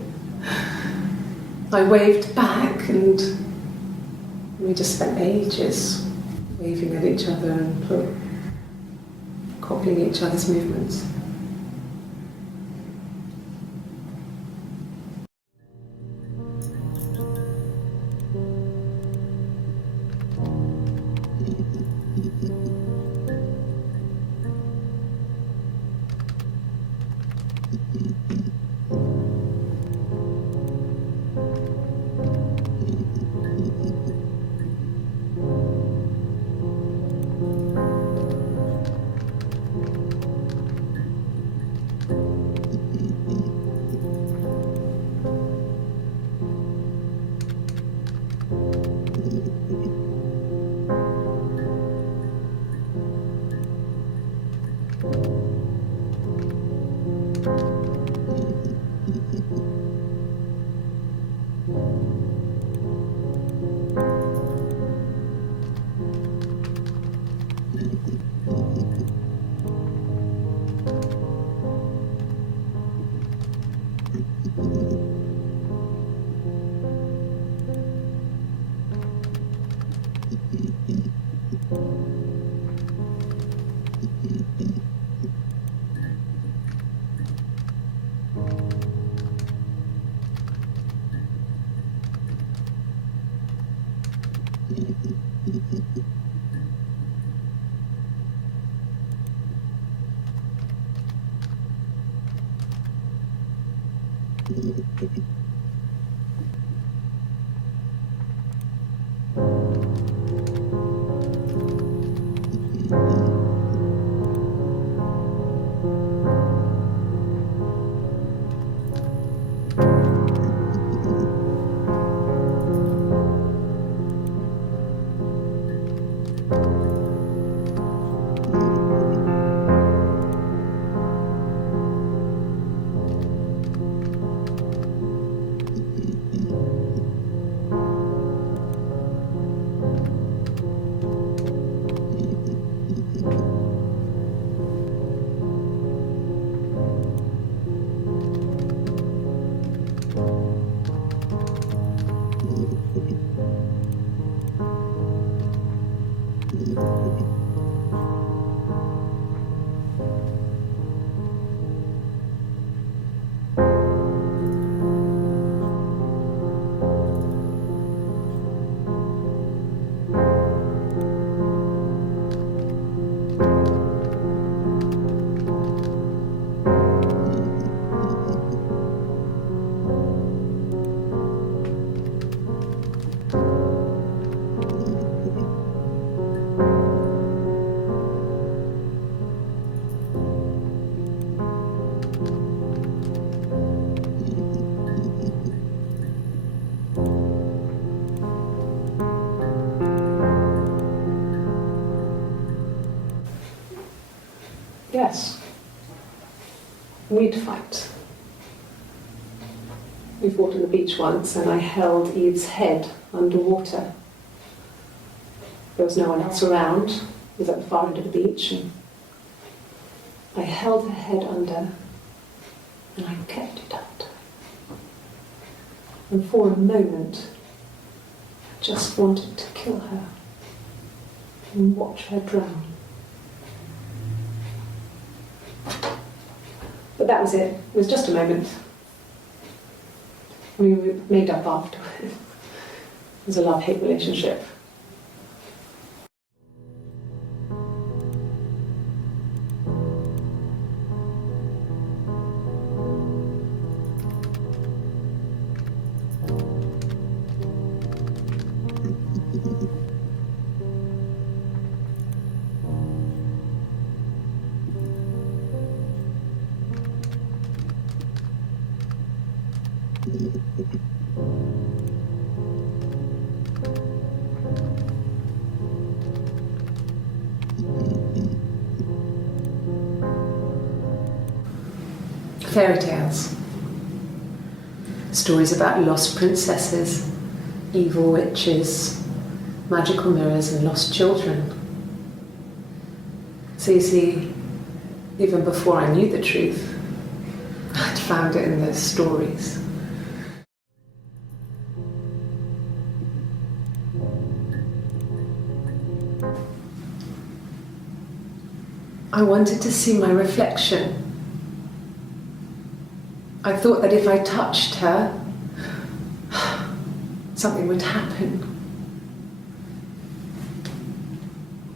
I waved back and we just spent ages waving at each other and copying each other's movements. We'd fight. We fought on the beach once, and I held Eve's head underwater. There was no one else around. It was at the far end of the beach, and I held her head under, and I kept it under. And for a moment, I just wanted to kill her and watch her drown. But that was it. It was just a moment. We made up afterwards. It was a love-hate relationship. Fairy tales. Stories about lost princesses, evil witches, magical mirrors and lost children. So you see, even before I knew the truth, I'd found it in those stories. I wanted to see my reflection. I thought that if I touched her, something would happen.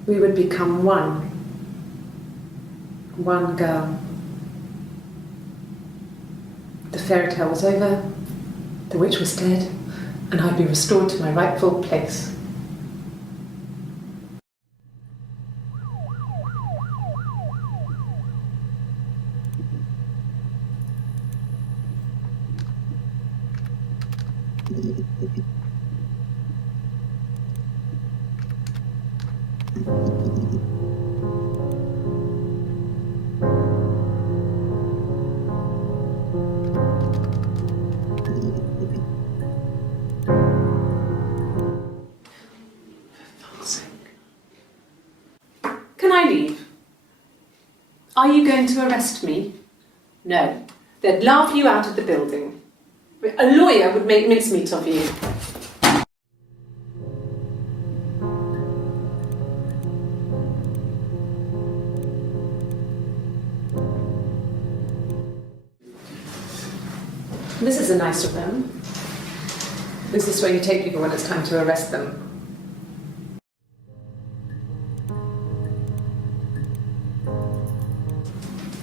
We would become one girl. The fairy tale was over, the witch was dead, and I'd be restored to my rightful place. Can I leave? Are you going to arrest me? No. They'd laugh you out of the building. A lawyer would make mincemeat of you. This is a nicer room. Is this where you take people when it's time to arrest them?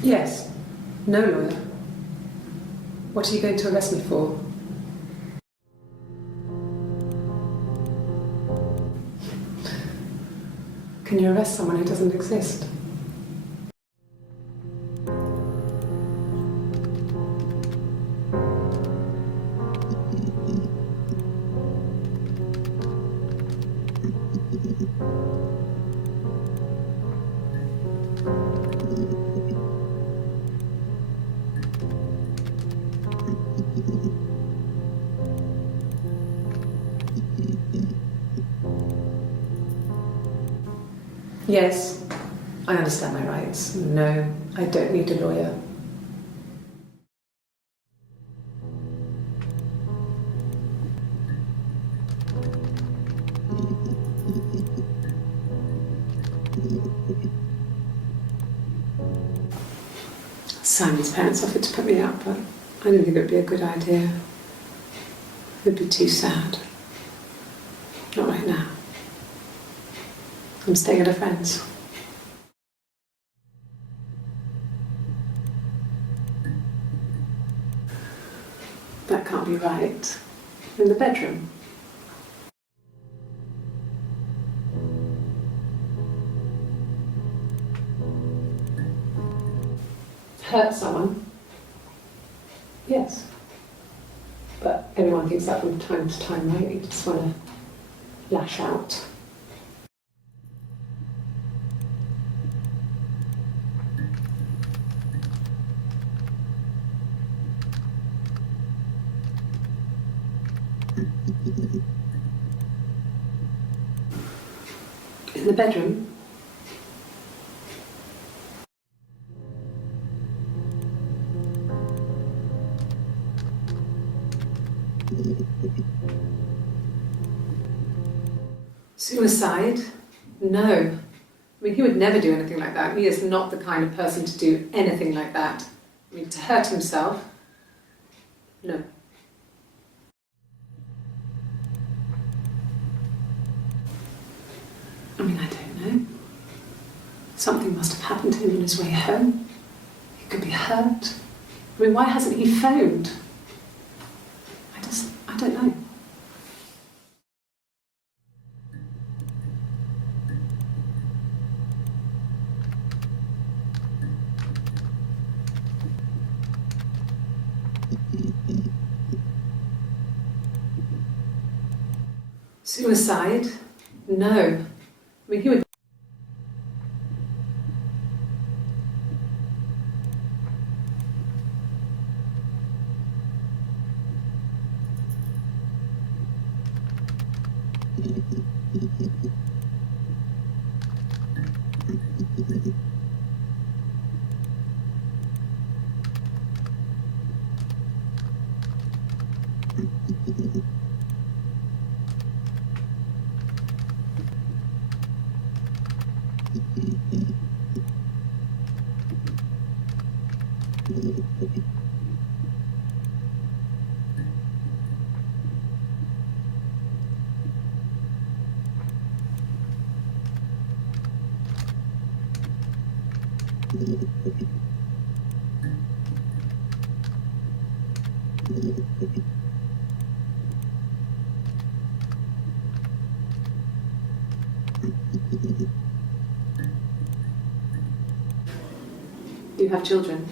Yes. No lawyer. What are you going to arrest me for? Can you arrest someone who doesn't exist? Yes, I understand my rights. No, I don't need a lawyer. Simon's parents offered to put me up, but I didn't think it would be a good idea. It would be too sad. Not right now. I'm staying at a friend's. That can't be right. In the bedroom. Hurt someone? Yes. But everyone thinks that from time to time, right? You just want to lash out. In the bedroom. Suicide? No. I mean, he would never do anything like that. He is not the kind of person to do anything like that. I mean, to hurt himself? No. I mean, I don't know. Something must have happened to him on his way home. He could be hurt. I mean, why hasn't he phoned? I don't know. Suicide? No. I mean, he would. You have children?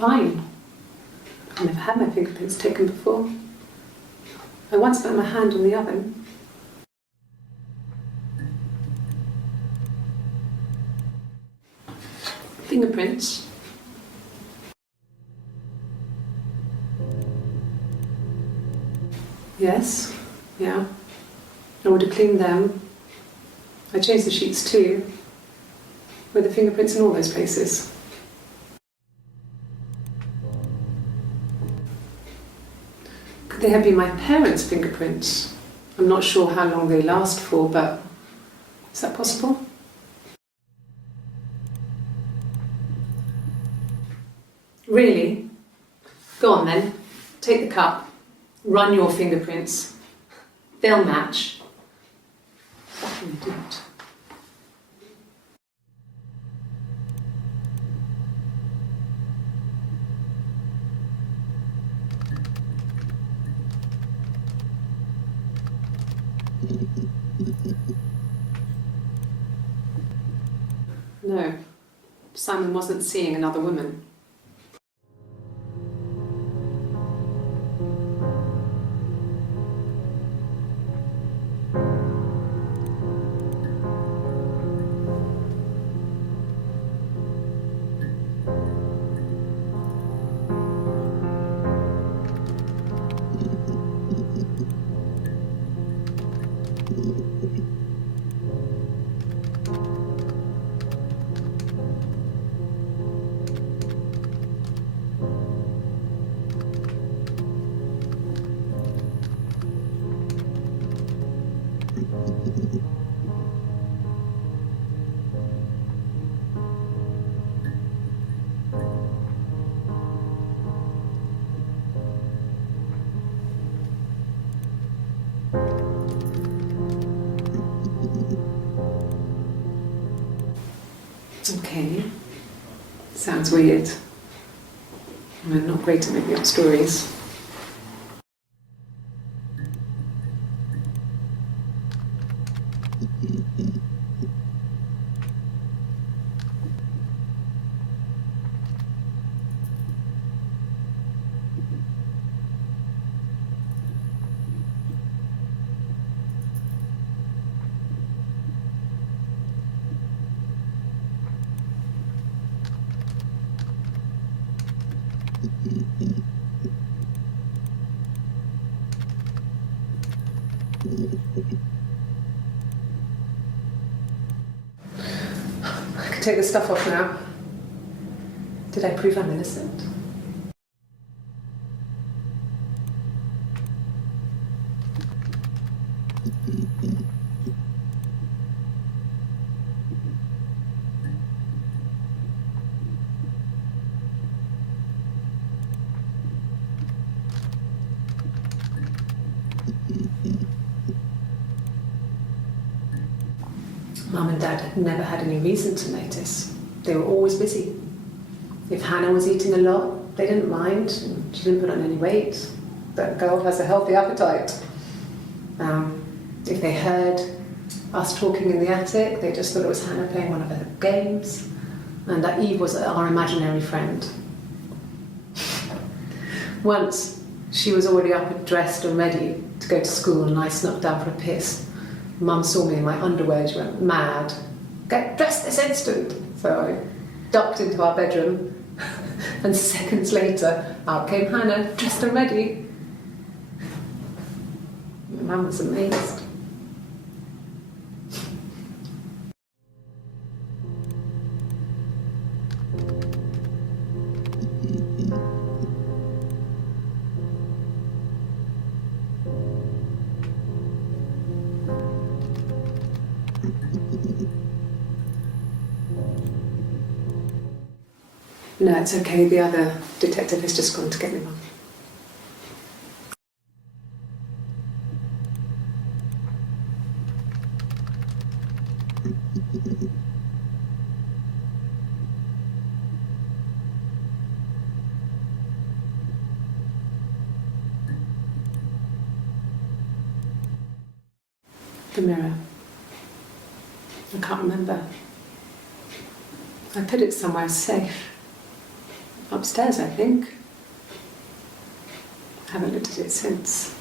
Fine. I've never had my fingerprints taken before. I once burnt my hand on the oven. Fingerprints. Yes, yeah. I would have cleaned them. I changed the sheets too, with the fingerprints in all those places. Could they have been my parents' fingerprints? I'm not sure how long they last for, but is that possible? Really? Go on then, take the cup, run your fingerprints. They'll match. Fucking idiot. No, Simon wasn't seeing another woman. Okay, sounds weird. I'm not great at making up stories. I can take the stuff off now. Did I prove I'm innocent? Mum and Dad had never had any reason to notice. They were always busy. If Hannah was eating a lot, they didn't mind. She didn't put on any weight. That girl has a healthy appetite. If they heard us talking in the attic, they just thought it was Hannah playing one of her games, and that Eve was our imaginary friend. Once, she was already up and dressed and ready to go to school, and I snuck down for a piss. Mum saw me in my underwear, she went mad. Get dressed this instant! So I ducked into our bedroom, and seconds later, out came Hannah, dressed and ready. My mum was amazed. No, it's okay. The other detective has just gone to get me one. The mirror. I can't remember. I put it somewhere safe. Upstairs, I think. I haven't looked at it since.